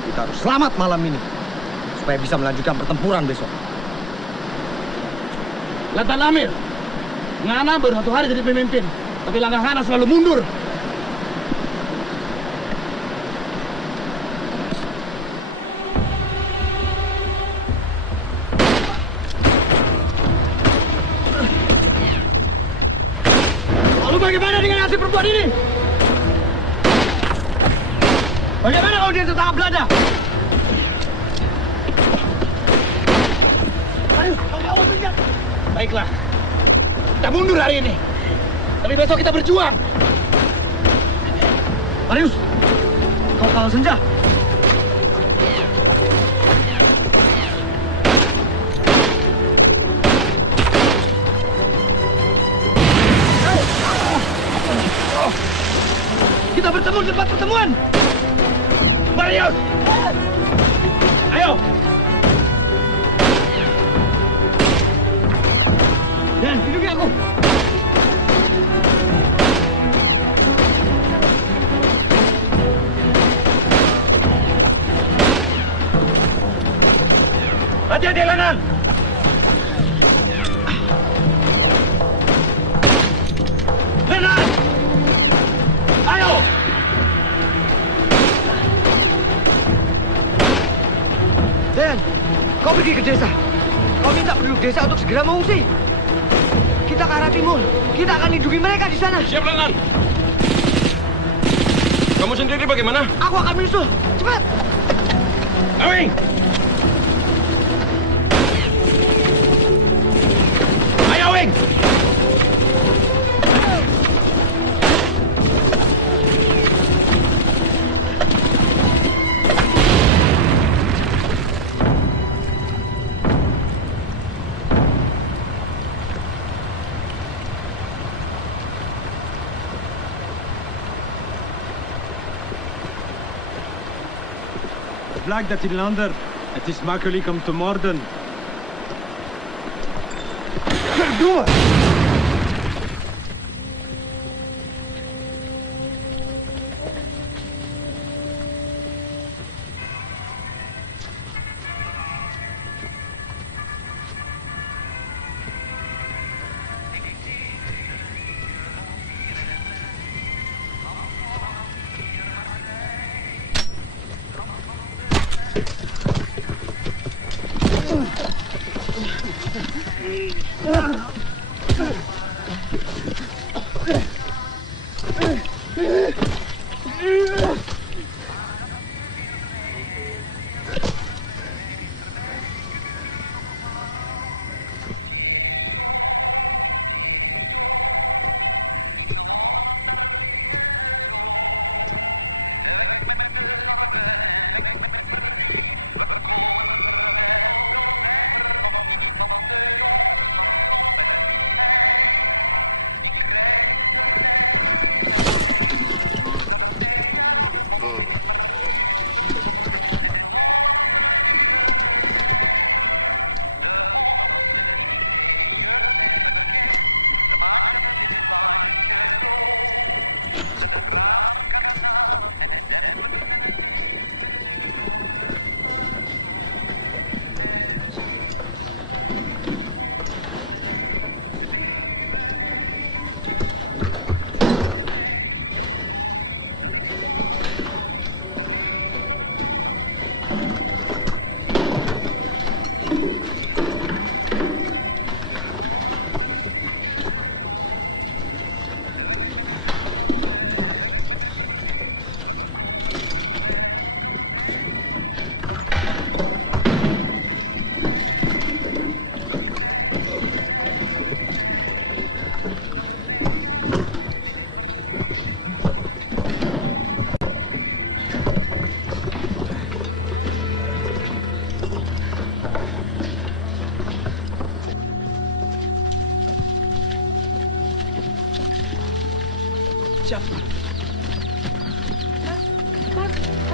Kita harus selamat malam ini supaya bisa melanjutkan pertempuran besok. Latan Amir, Ngana baru 1 hari jadi pemimpin, tapi langkah Ngana selalu mundur. Lalu bagaimana dengan nasib perempuan ini? Bagaimana kalau dia tetap Belanda? Ayo, kamu senjat. Baiklah, kita mundur hari ini. Tapi besok kita berjuang. Marius, kau kawal Senja. Kita bertemu di tempat pertemuan. Marius, ayo. Dan hidupi aku. Hati-hati, Lenan. Lenan, ayo. Dan, kau pergi ke desa. Kau minta penduduk desa untuk segera mengungsi. Kita ke arah timur. Kita akan lindungi mereka di sana. Siap, Lenan. Kamu sendiri bagaimana? Aku akan menyusul. Cepat. Awing! Ayo, Awing! vlag dat in lander. Het is makkelijk om te moorden. Verdomme!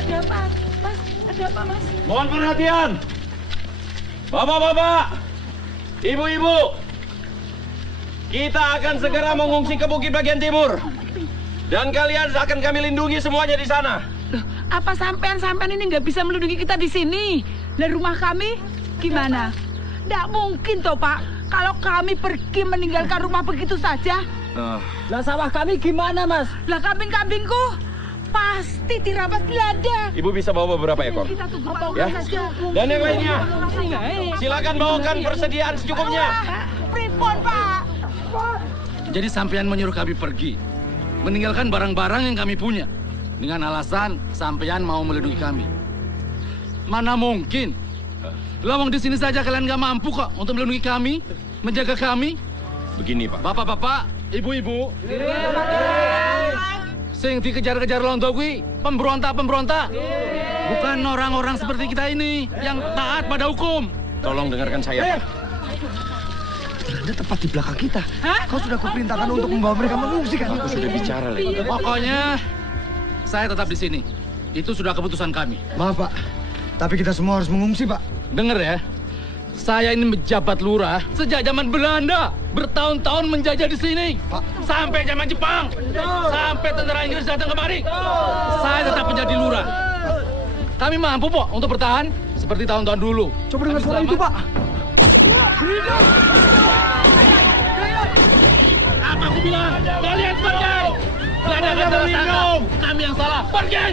Ada apa? Mas, ada apa, Mas? Mohon perhatian. Bapak-bapak, ibu-ibu, kita akan segera mengungsi ke bukit bagian timur. Dan kalian akan kami lindungi semuanya di sana. Loh, apa sampean ini nggak bisa melindungi kita di sini? Lah rumah kami gimana? Nggak mungkin toh, Pak. Kalau kami pergi meninggalkan rumah begitu saja. Lah sawah kami gimana, Mas? Lah kambing-kambingku pasti dirampas Belanda. Ibu bisa bawa beberapa ekor. Kita tunggu Ya. saja. Dan yang lainnya, silakan bawakan persediaan secukupnya. Pripun, Pak? Jadi sampean menyuruh kami pergi, meninggalkan barang-barang yang kami punya, dengan alasan sampean mau melindungi kami. Mana mungkin? Lawang di sini saja kalian nggak mampu kok untuk melindungi kami, menjaga kami. Begini, Pak. Bapak-bapak, ibu-ibu, sing dikejar-kejar londo kuwi pemberontak-pemberontak. Bukan orang-orang seperti kita ini yang taat pada hukum. Tolong dengarkan saya, Pak. Belanda tepat di belakang kita. Kau sudah kuperintahkan untuk membawa mereka mengungsi kan? Aku sudah bicara, Le. Pokoknya saya tetap di sini. Itu sudah keputusan kami. Maaf, Pak. Tapi kita semua harus mengungsi, Pak. Dengar ya. Saya ini menjabat lurah sejak zaman Belanda. Bertahun-tahun menjajah di sini. Sampai zaman Jepang. Sampai tentara Inggris datang kemari. Saya tetap menjadi lurah. Kami mampu, Pak, untuk bertahan seperti tahun-tahun dulu. Coba dengar suara itu, Pak. Apa aku bilang? Kalian pergi! Belanda akan terlindung! Kami yang salah. Pergi!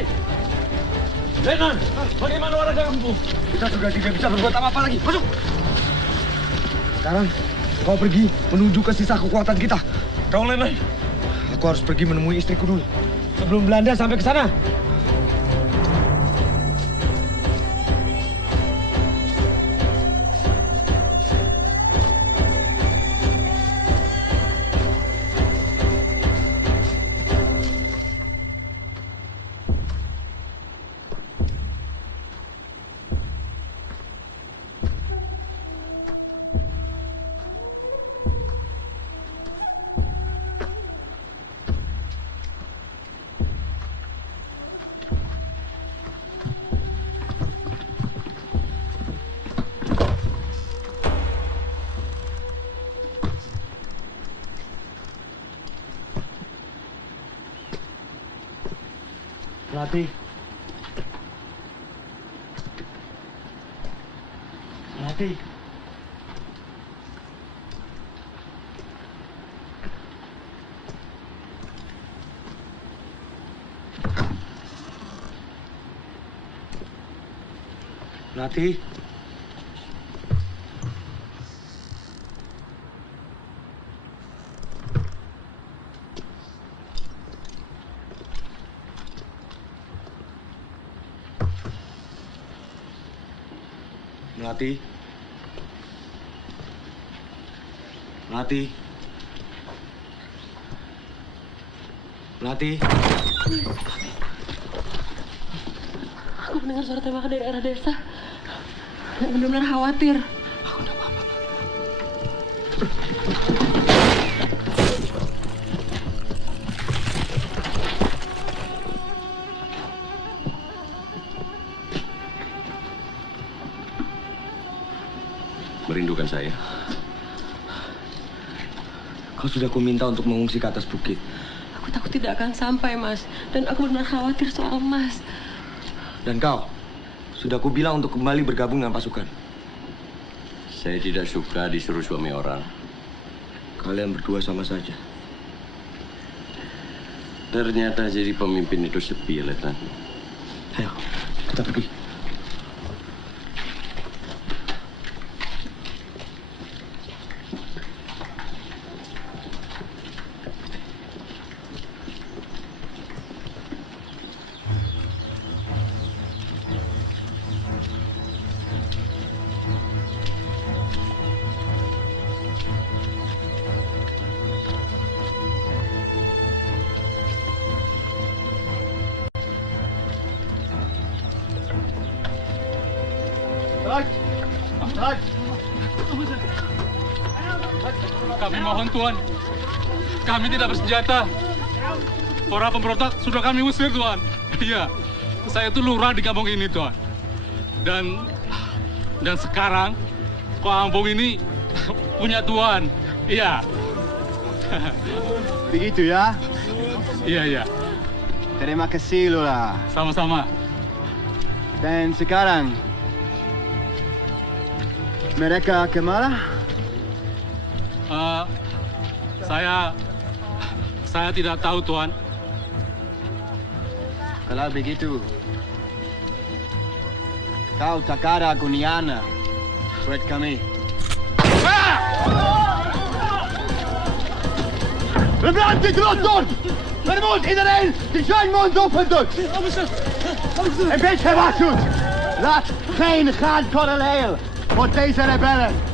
Lengan, bagaimana warga kampung? Kita sudah tidak bisa berbuat apa-apa lagi. Masuk! Sekarang, kau pergi menuju ke sisa kekuatan kita. Kau, Lengan? Aku harus pergi menemui istriku dulu. Sebelum Belanda sampai ke sana. Melati. Melati. Melati. Melati. Melati. Melati. Aku mendengar suara tembakan dari arah desa. Benar-benar khawatir. Merindukan saya. Kau sudah kuminta untuk mengungsi ke atas bukit. Aku takut tidak akan sampai, Mas. Dan aku benar khawatir soal Mas. Dan kau, sudah kubilang untuk kembali bergabung dengan pasukan. Saya tidak suka disuruh suami orang. Kalian berdua sama saja. Ternyata jadi pemimpin itu sepi, Letnan. Ayo, kita pergi. Kami mohon Tuan, kami tidak bersenjata. Para pemberontak sudah kami usir Tuan. Iya, saya itu lurah di kampung ini Tuan. Dan sekarang kampung ini punya Tuan. Iya. Begitu ya? Iya. Terima kasih Lurah. Sama-sama. Dan sekarang mereka kemana? Saya tidak tahu, Tuan. Kalau begitu, kau tak ada guniana buat kami. Ibland till grottor! Däremot iedereen die zijn mond open doet! Een beetje waarschuwt! Laat geen gaankorreleel voor deze rebellen!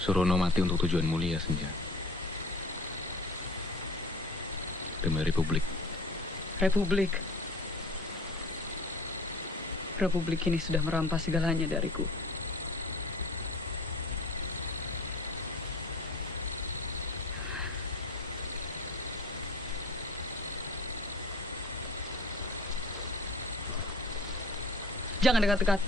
Surono mati untuk tujuan mulia, Senja. Demi Republik. Republik? Republik ini sudah merampas segalanya dariku. Jangan dekat-dekat.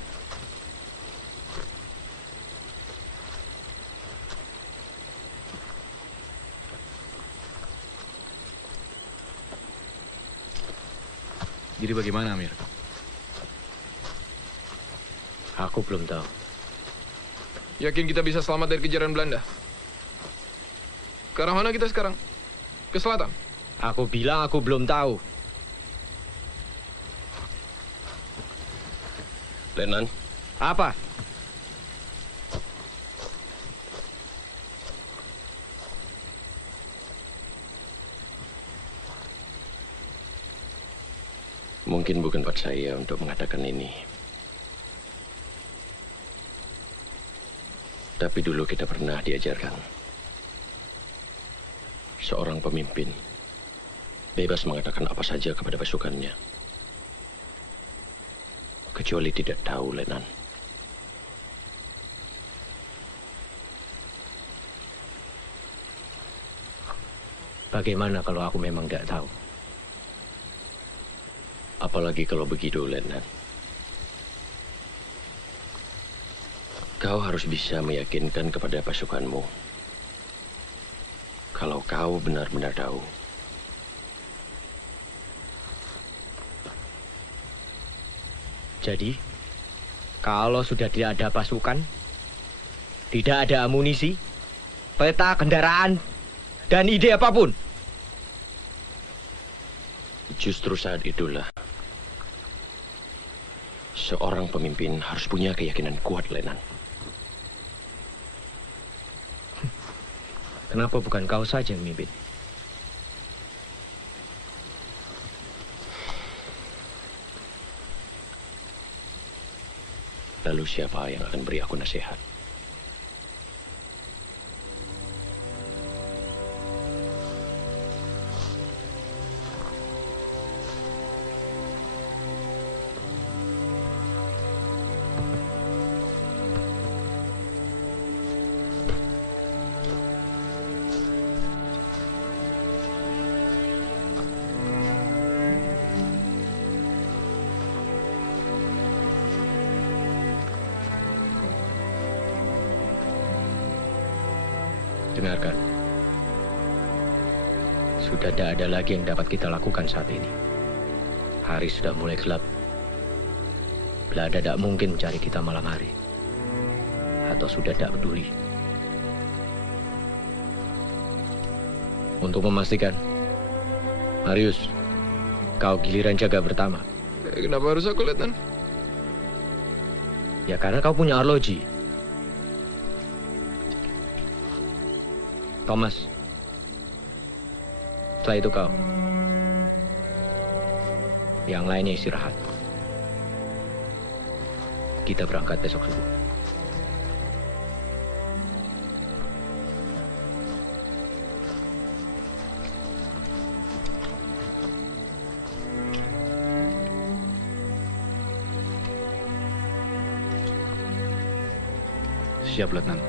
Jadi bagaimana, Amir? Aku belum tahu. Yakin kita bisa selamat dari kejaran Belanda? Ke arah mana kita sekarang? Ke selatan? Aku bilang aku belum tahu. Letnan. Apa? Mungkin bukan buat saya untuk mengatakan ini. Tapi dulu kita pernah diajarkan. Seorang pemimpin bebas mengatakan apa saja kepada pasukannya. Kecuali tidak tahu, Letnan. Bagaimana kalau aku memang tidak tahu? Apalagi kalau begitu, Letnan. Kau harus bisa meyakinkan kepada pasukanmu kalau kau benar-benar tahu. Jadi, kalau sudah tidak ada pasukan, tidak ada amunisi, peta kendaraan, dan ide apapun. Justru saat itulah seorang pemimpin harus punya keyakinan kuat, Letnan. Kenapa bukan kau saja yang memimpin? Lalu siapa yang akan beri aku nasihat? Dengarkan. Sudah tidak ada lagi yang dapat kita lakukan saat ini. Hari sudah mulai gelap. Belanda tidak mungkin mencari kita malam hari. Atau sudah tidak peduli. Untuk memastikan, Marius, kau giliran jaga pertama. Kenapa harus aku, Letnan? Ya karena kau punya arloji. Thomas, setelah itu kau. Yang lainnya istirahat. Kita berangkat besok subuh. Siap, Letnan.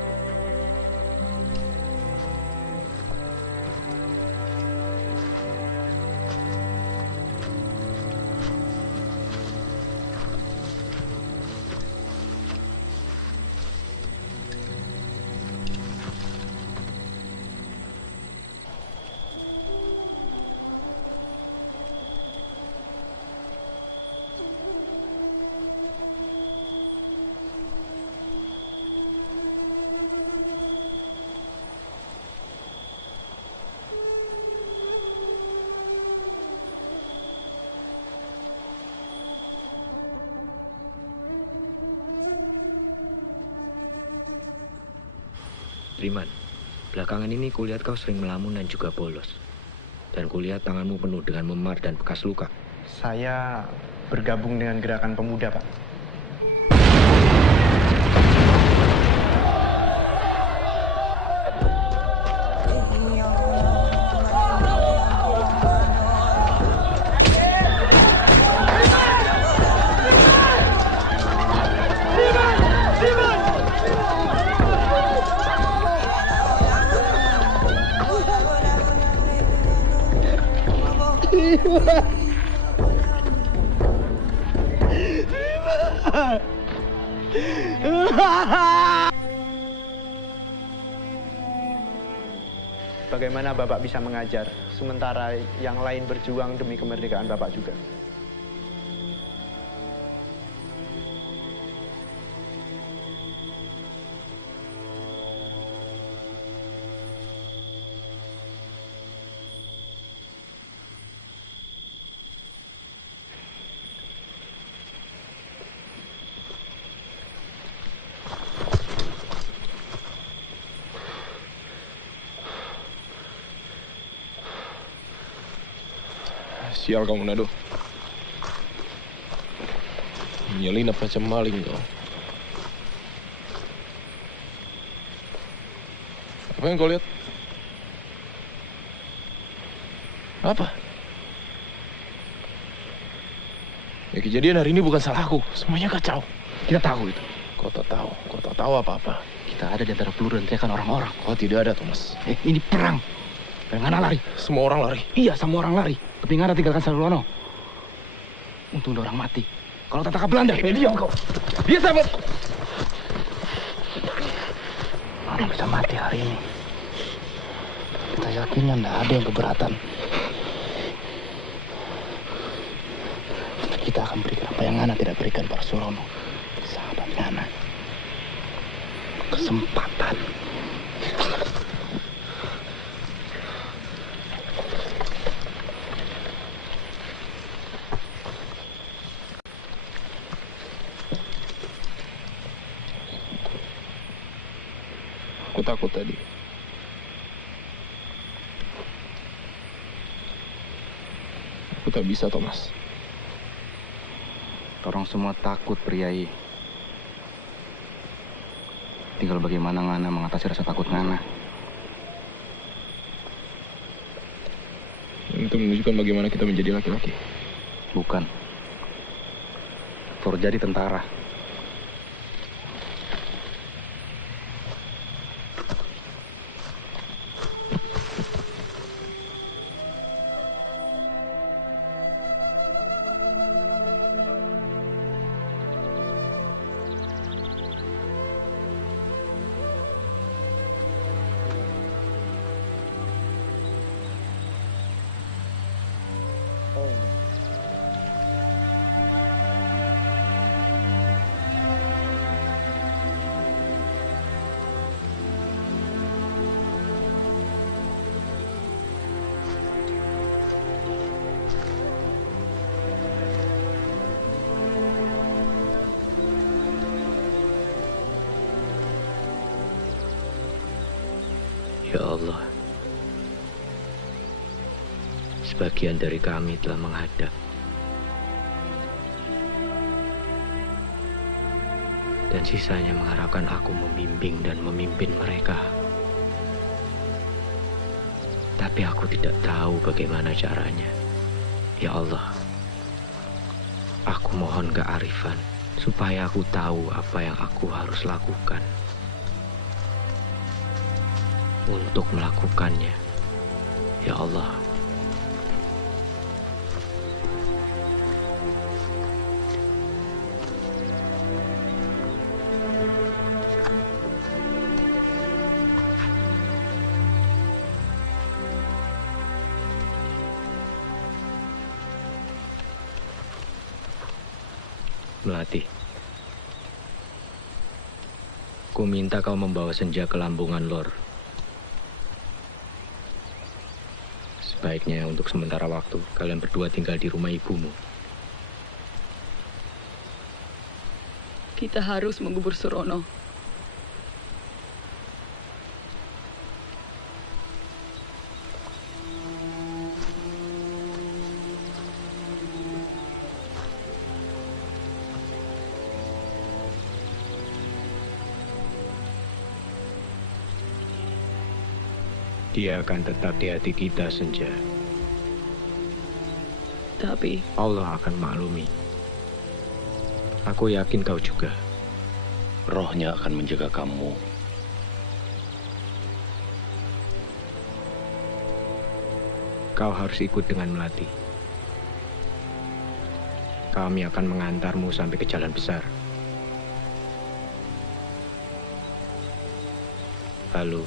Riman, belakangan ini kulihat kau sering melamun dan juga bolos. Dan kulihat tanganmu penuh dengan memar dan bekas luka. Saya bergabung dengan gerakan pemuda, Pak. Bagaimana Bapak bisa mengajar, sementara yang lain berjuang demi kemerdekaan Bapak juga? Sial kamu, Nado. Menyelinap macam maling kau. Apa yang kau lihat? Apa? Ya, kejadian hari ini bukan salahku. Semuanya kacau. Kita tahu itu. Kau tak tahu. Kau tak tahu apa-apa. Kita ada di antara peluru dan teriakan orang-orang. Kau tidak ada, Thomas. Ini perang. Ngana lari. Semua orang lari. Iya, semua orang lari. Tapi Ngana tinggalkan Salulono. Untung ada orang mati. Kalau tak tangkap Belanda. Diam kau. Dia sahabat. Orang bisa mati hari ini. Kita yakin tidak ada yang keberatan. Kita akan berikan apa yang Ngana tidak berikan pada Surono. Sahabat Ngana. Kesempatan. Aku takut tadi. Aku tak bisa, Thomas. Orang semua takut, Priai. Tinggal bagaimana Ngana mengatasi rasa takut Ngana. Itu menunjukkan bagaimana kita menjadi laki-laki. Bukan. For jadi tentara. Ya Allah, sebagian dari kami telah menghadap. Dan sisanya mengharapkan aku membimbing dan memimpin mereka. Tapi aku tidak tahu bagaimana caranya. Ya Allah, aku mohon kearifan supaya aku tahu apa yang aku harus lakukan. Untuk melakukannya, ya Allah. Melati, ku minta kau membawa Senja ke Lambungan Lor. Sebaiknya untuk sementara waktu, kalian berdua tinggal di rumah ibumu. Kita harus mengubur Surono. Dia akan tetap di hati kita, Senja. Tapi Allah akan maklumi. Aku yakin kau juga. Rohnya akan menjaga kamu. Kau harus ikut dengan Melati. Kami akan mengantarmu sampai ke jalan besar. Lalu,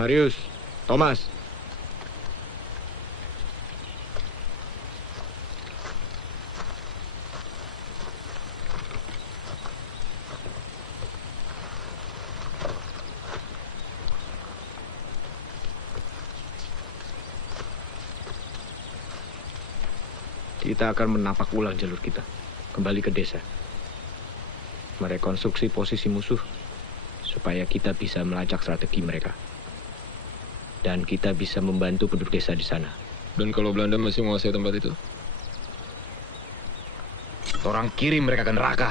Marius, Thomas. Kita akan menapak ulang jalur kita, kembali ke desa. Merekonstruksi posisi musuh, supaya kita bisa melacak strategi mereka. Dan kita bisa membantu penduduk desa di sana. Dan kalau Belanda masih menguasai tempat itu? Orang kirim mereka ke neraka.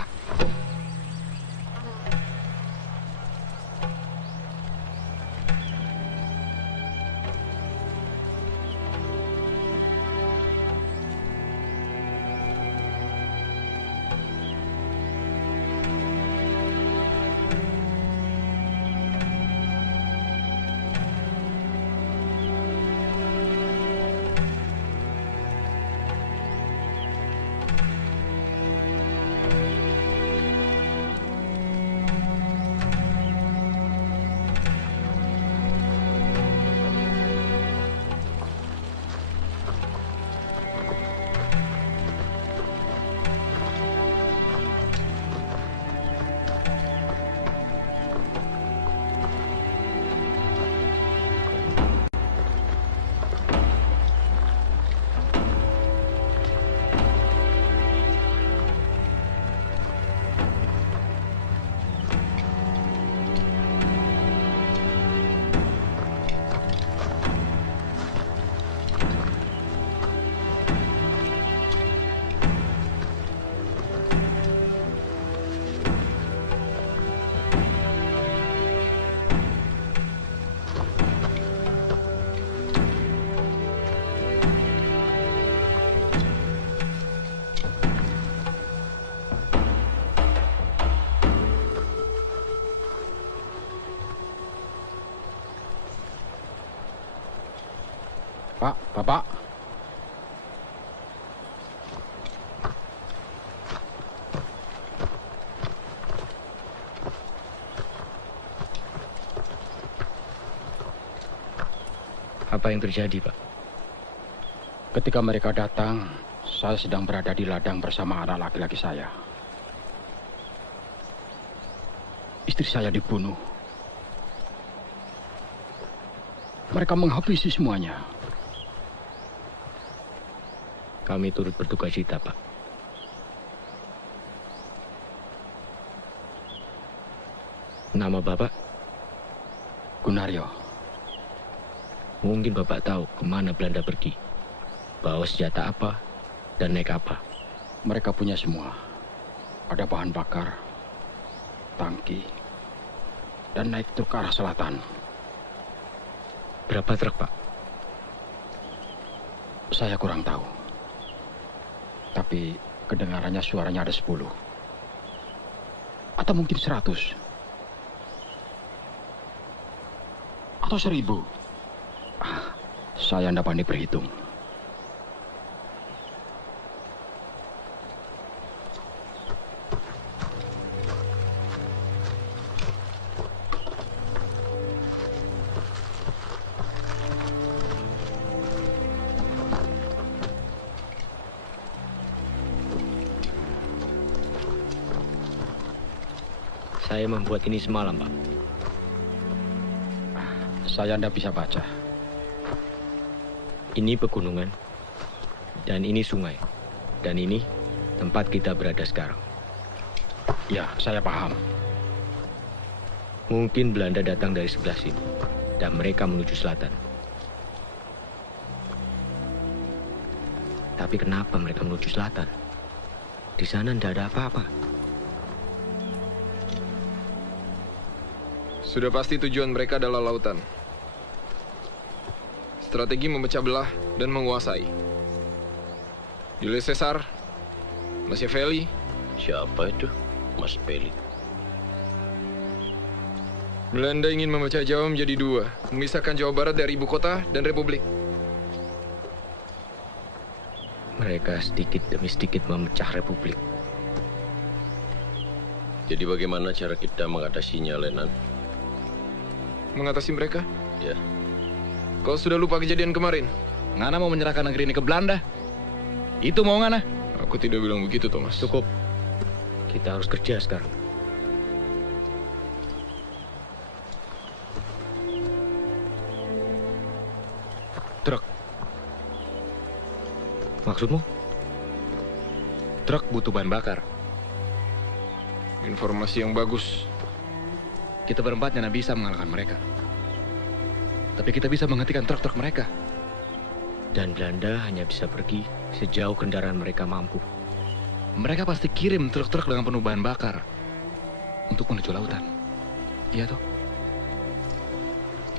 Pak, Bapak. Apa yang terjadi, Pak? Ketika mereka datang, saya sedang berada di ladang bersama anak laki-laki saya. Istri saya dibunuh. Mereka menghabisi semuanya. Kami turut berduka cita, Pak. Nama Bapak? Gunaryo. Mungkin Bapak tahu kemana Belanda pergi. Bawa senjata apa dan naik apa. Mereka punya semua. Ada bahan bakar, tangki, dan naik truk ke arah selatan. Berapa truk, Pak? Saya kurang tahu. Tapi kedengarannya suaranya ada 10. Atau mungkin 100. Atau 1000. Saya tidak pandai berhitung. Saya membuat ini semalam, Pak. Saya tidak bisa baca. Ini pegunungan, dan ini sungai, dan ini tempat kita berada sekarang. Ya, saya paham. Mungkin Belanda datang dari sebelah sini, dan mereka menuju selatan. Tapi kenapa mereka menuju selatan? Di sana tidak ada apa-apa. Sudah pasti tujuan mereka adalah lautan. Strategi memecah belah dan menguasai. Julius Caesar, Machiavelli. Siapa itu, Mas Peli? Belanda ingin memecah Jawa menjadi dua, memisahkan Jawa Barat dari ibu kota dan republik. Mereka sedikit demi sedikit memecah republik. Jadi bagaimana cara kita mengatasinya, Lenan? Mengatasi mereka? Ya. Kau sudah lupa kejadian kemarin? Ngana mau menyerahkan negeri ini ke Belanda? Itu mau Ngana? Aku tidak bilang begitu, Thomas. Cukup. Kita harus kerja sekarang. Truk. Maksudmu? Truk butuh bahan bakar. Informasi yang bagus. Kita berempatnya tidak bisa mengalahkan mereka. Tapi kita bisa menghentikan truk-truk mereka. Dan Belanda hanya bisa pergi sejauh kendaraan mereka mampu. Mereka pasti kirim truk-truk dengan penuh bahan bakar untuk menuju lautan. Iya toh?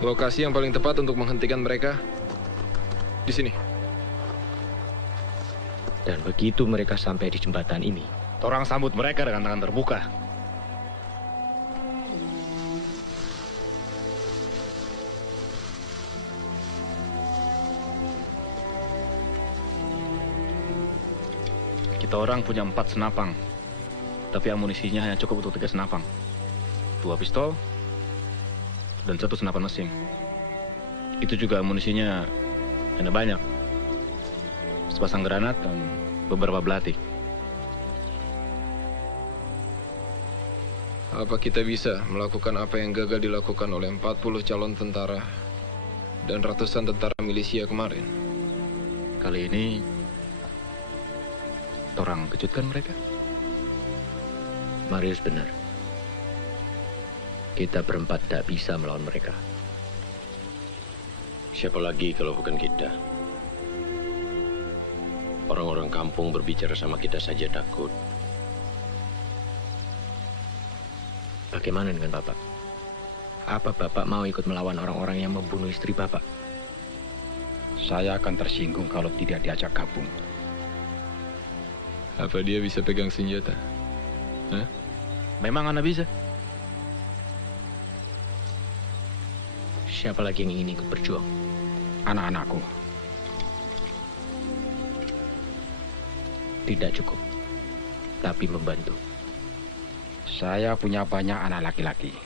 Lokasi yang paling tepat untuk menghentikan mereka di sini. Dan begitu mereka sampai di jembatan ini, Torang sambut mereka dengan tangan terbuka. Kita orang punya 4 senapang, tapi amunisinya hanya cukup untuk 3 senapang. 2 pistol dan 1 senapan mesin. Itu juga amunisinya hanya banyak. Sepasang granat dan beberapa belati. Apa kita bisa melakukan apa yang gagal dilakukan oleh 40 calon tentara dan ratusan tentara milisia kemarin? Kali ini Torang kejutkan mereka. Marius benar. Kita berempat tidak bisa melawan mereka. Siapa lagi kalau bukan kita? Orang-orang kampung berbicara sama kita saja takut. Bagaimana dengan Bapak? Apa Bapak mau ikut melawan orang-orang yang membunuh istri Bapak? Saya akan tersinggung kalau tidak diajak gabung. Apa dia bisa pegang senjata? Hah? Memang Anda bisa. Siapa lagi yang ingin ikut berjuang? Anak-anakku. Tidak cukup, tapi membantu. Saya punya banyak anak laki-laki.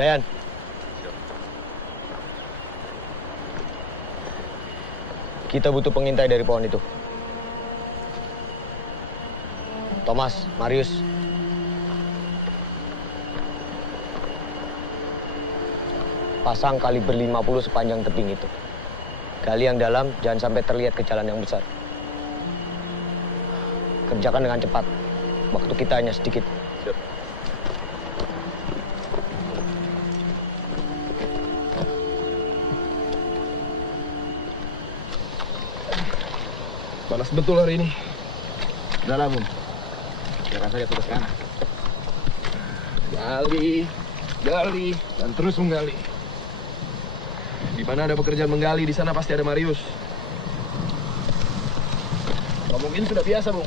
Dayan. Kita butuh pengintai dari pohon itu. Thomas, Marius. Pasang kaliber 50 sepanjang tebing itu. Gali yang dalam, jangan sampai terlihat ke jalan yang besar. Kerjakan dengan cepat. Waktu kita hanya sedikit. Panas betul hari ini. Udah lah, Bung. Biarkan saja tugas kanan. Gali, dan terus menggali. Di mana ada pekerjaan menggali, di sana pasti ada Marius. Kau mungkin sudah biasa, Bung.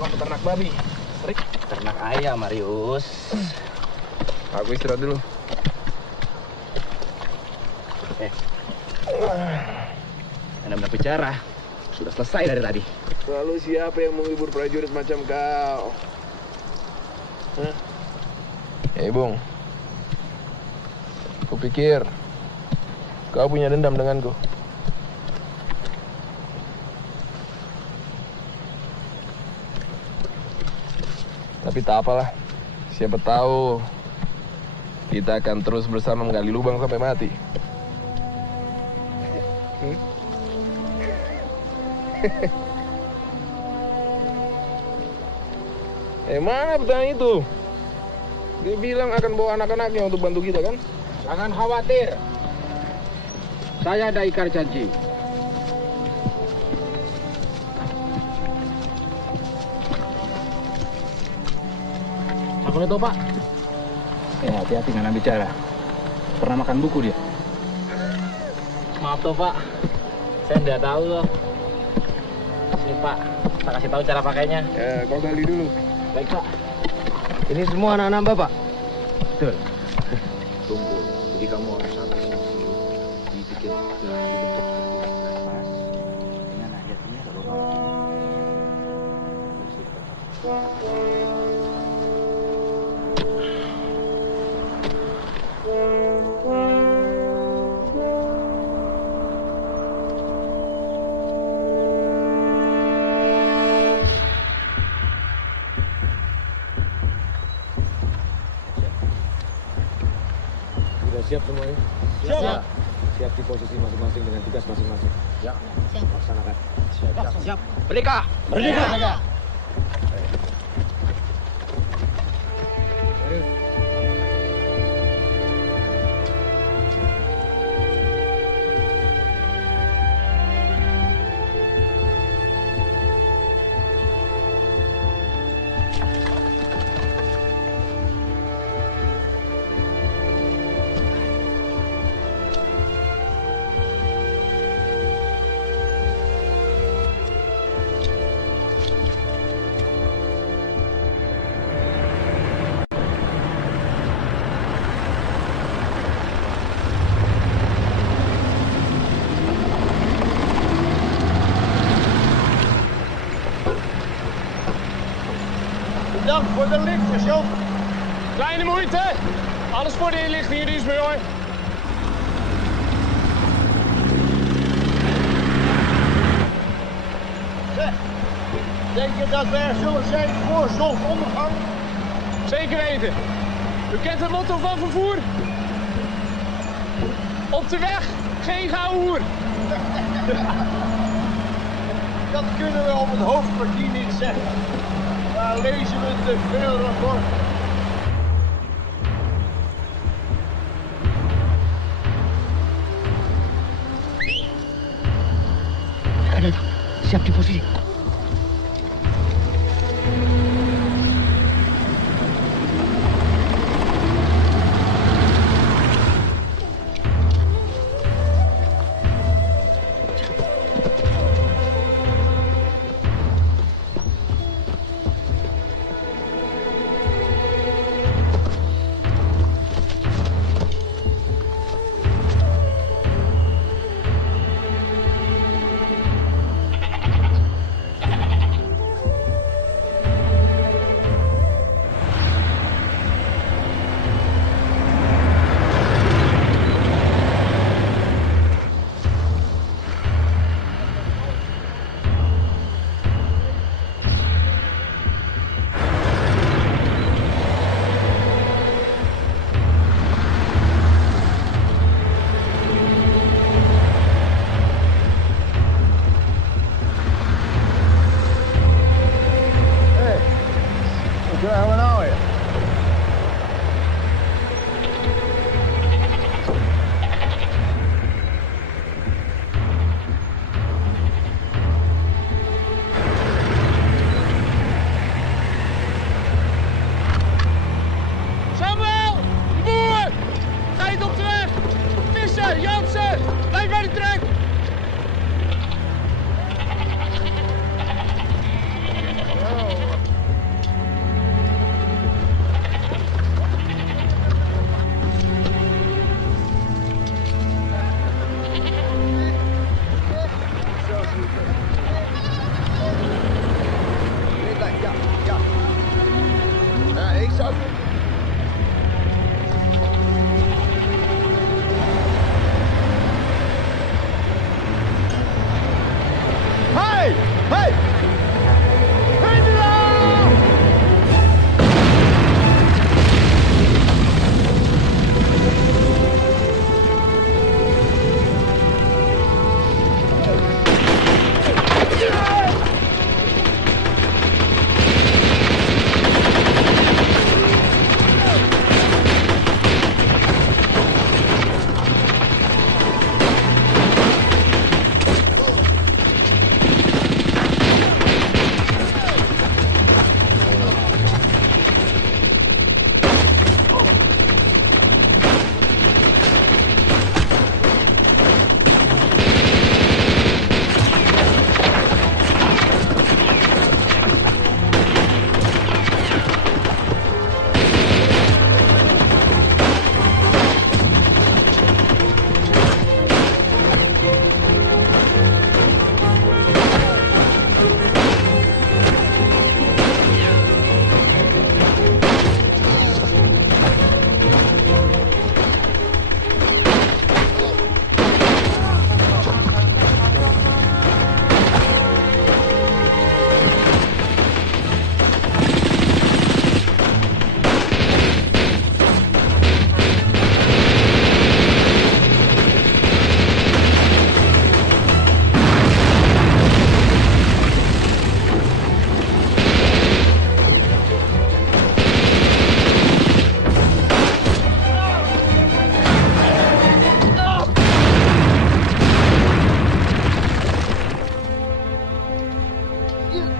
Kau peternak babi. Serik. Ternak ayam, Marius. Aku istirahat dulu. Anda benar bicara. Sudah selesai dari tadi. Lalu siapa yang menghibur prajurit macam kau? Hah? Bung. Kupikir kau punya dendam denganku. Tapi tak apalah. Siapa tahu kita akan terus bersama menggali lubang sampai mati. Mana petani itu? Dia bilang akan bawa anak-anaknya untuk bantu kita kan? Jangan khawatir. Saya ada ikrar janji. Apa itu, Pak? Ya, hati-hati nggak bicara. Pernah makan buku dia? Maaf toh Pak, saya nggak tahu loh. Sini Pak, kita kasih tahu cara pakainya. Ya, kau gali dulu. Baik Pak. Ini semua anak-anak Bapak? Betul. Tunggu. Jadi kamu harus habis dibikin dibentuk pas dengan ayatnya kalau Siap semuanya? Siap. Siap di posisi masing-masing dengan tugas masing-masing. Ya. Siap. Laksanakan. Siap. Merdeka! Merdeka! Bedankt voor de licht, sergeant. Kleine moeite. Alles voor de inlichting in dienst, hoor. Zeg, denk je dat we er zullen zijn voor zonsondergang? Zeker weten. U kent het motto van vervoer? Op de weg, geen gehoer. Dat kunnen we op het hoofdkwartier niet zeggen. Daar lezen we te veel rapporten. Siap di posisi.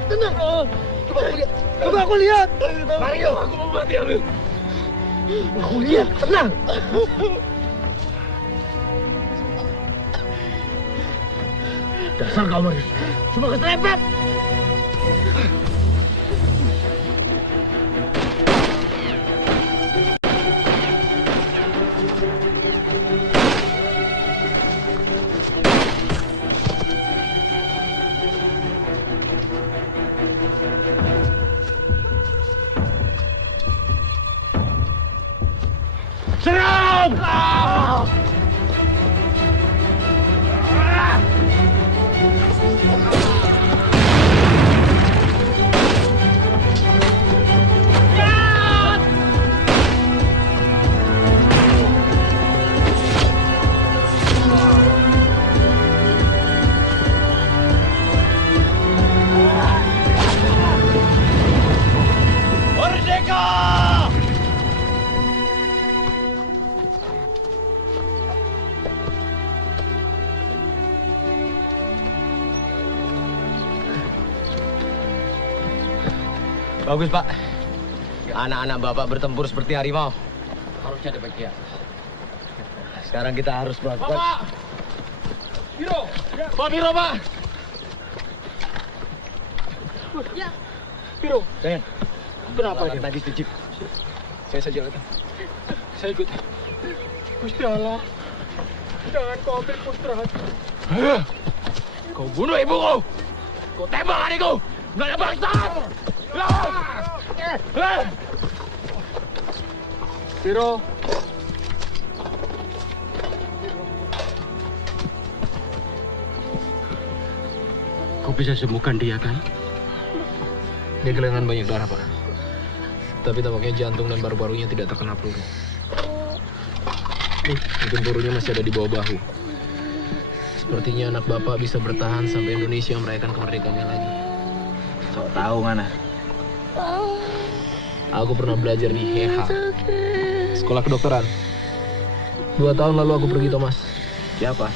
Tenang. Coba aku lihat. Mario. Aku mau mati, Amir. Aku lihat, tenang. Dasar kau, Marius. Cuma keserempet. Serang! Bagus, Pak. Anak-anak Bapak bertempur seperti harimau. Harusnya demikian. Sekarang kita harus melakukan... Bapak! Biro! Pak Biro, Pak! Ya. Biro. Dayan. Kenapa dia? Lagi di jeep. Saya saja datang. Saya ikut. Gusti Allah. Jangan kau ambil pustraku. Kau bunuh ibuku! Kau tembak adikku! Nggak ada bangsa! Biro. Kau bisa sembuhkan dia, kan? Dia kehilangan banyak darah, Pak. Tapi tampaknya jantung dan paru-parunya tidak terkena peluru. Mungkin pelurunya masih ada di bawah bahu. Sepertinya anak Bapak bisa bertahan sampai Indonesia merayakan kemerdekaannya lagi. Sok tahu mana? Aku pernah belajar di HH, sekolah kedokteran. 2 tahun lalu aku pergi, Thomas. Siapa?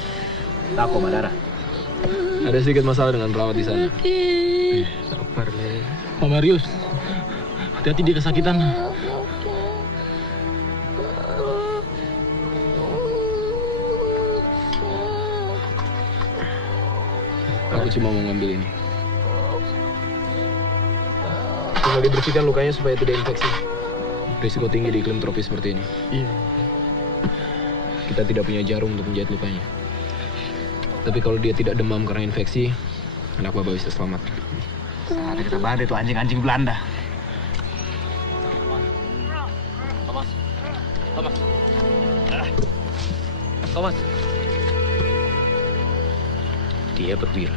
Tako Madara. Ada sedikit masalah dengan perawat di sana. Sabar, Le. Pak Marius, hati-hati dia kesakitan. Aku cuma mau ngambil ini. Tinggal dibersihkan lukanya supaya tidak infeksi. Risiko tinggi di iklim tropis seperti ini. Iya. Kita tidak punya jarum untuk menjahit lukanya. Tapi kalau dia tidak demam karena infeksi, anak Bapak bisa selamat. Saat kita badai tuh anjing-anjing Belanda. Thomas. Thomas. Thomas. Dia perwira.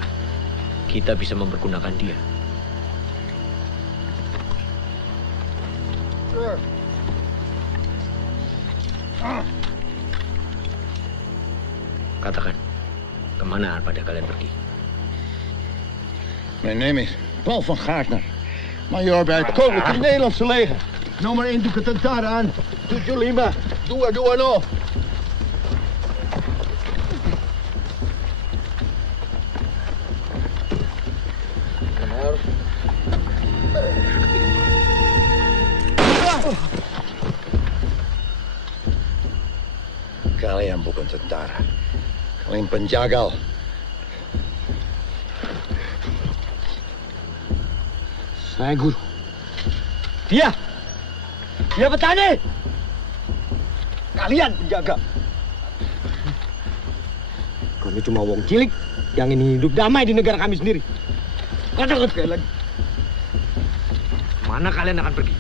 Kita bisa mempergunakan dia. Katakan, kemana pada kalian pergi? Mijn naam is Paul van Gaartner, majoor bij het Koninklijk Nederlandse Leger. Nummer 1 doe ik het tentara aan. 75, 220. Kalian bukan tentara. Kalian penjagal. Saya guru. Dia petani. Kalian penjaga. Kami cuma wong cilik yang ingin hidup damai di negara kami sendiri. Katakan sekali lagi. Mana kalian akan pergi?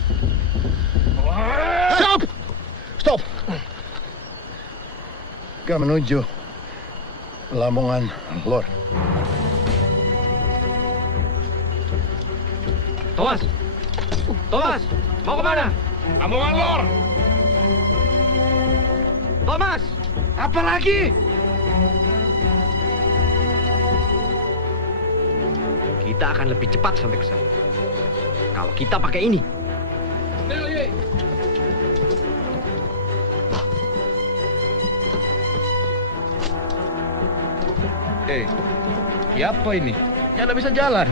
Stop! Stop! Kita menuju Lamongan Lor. Thomas! Thomas! Mau kemana? Lamongan Lor! Thomas! Apa lagi? Kita akan lebih cepat sampai ke sana. Kalau kita pakai ini. Siapa ini? Ya nggak bisa jalan.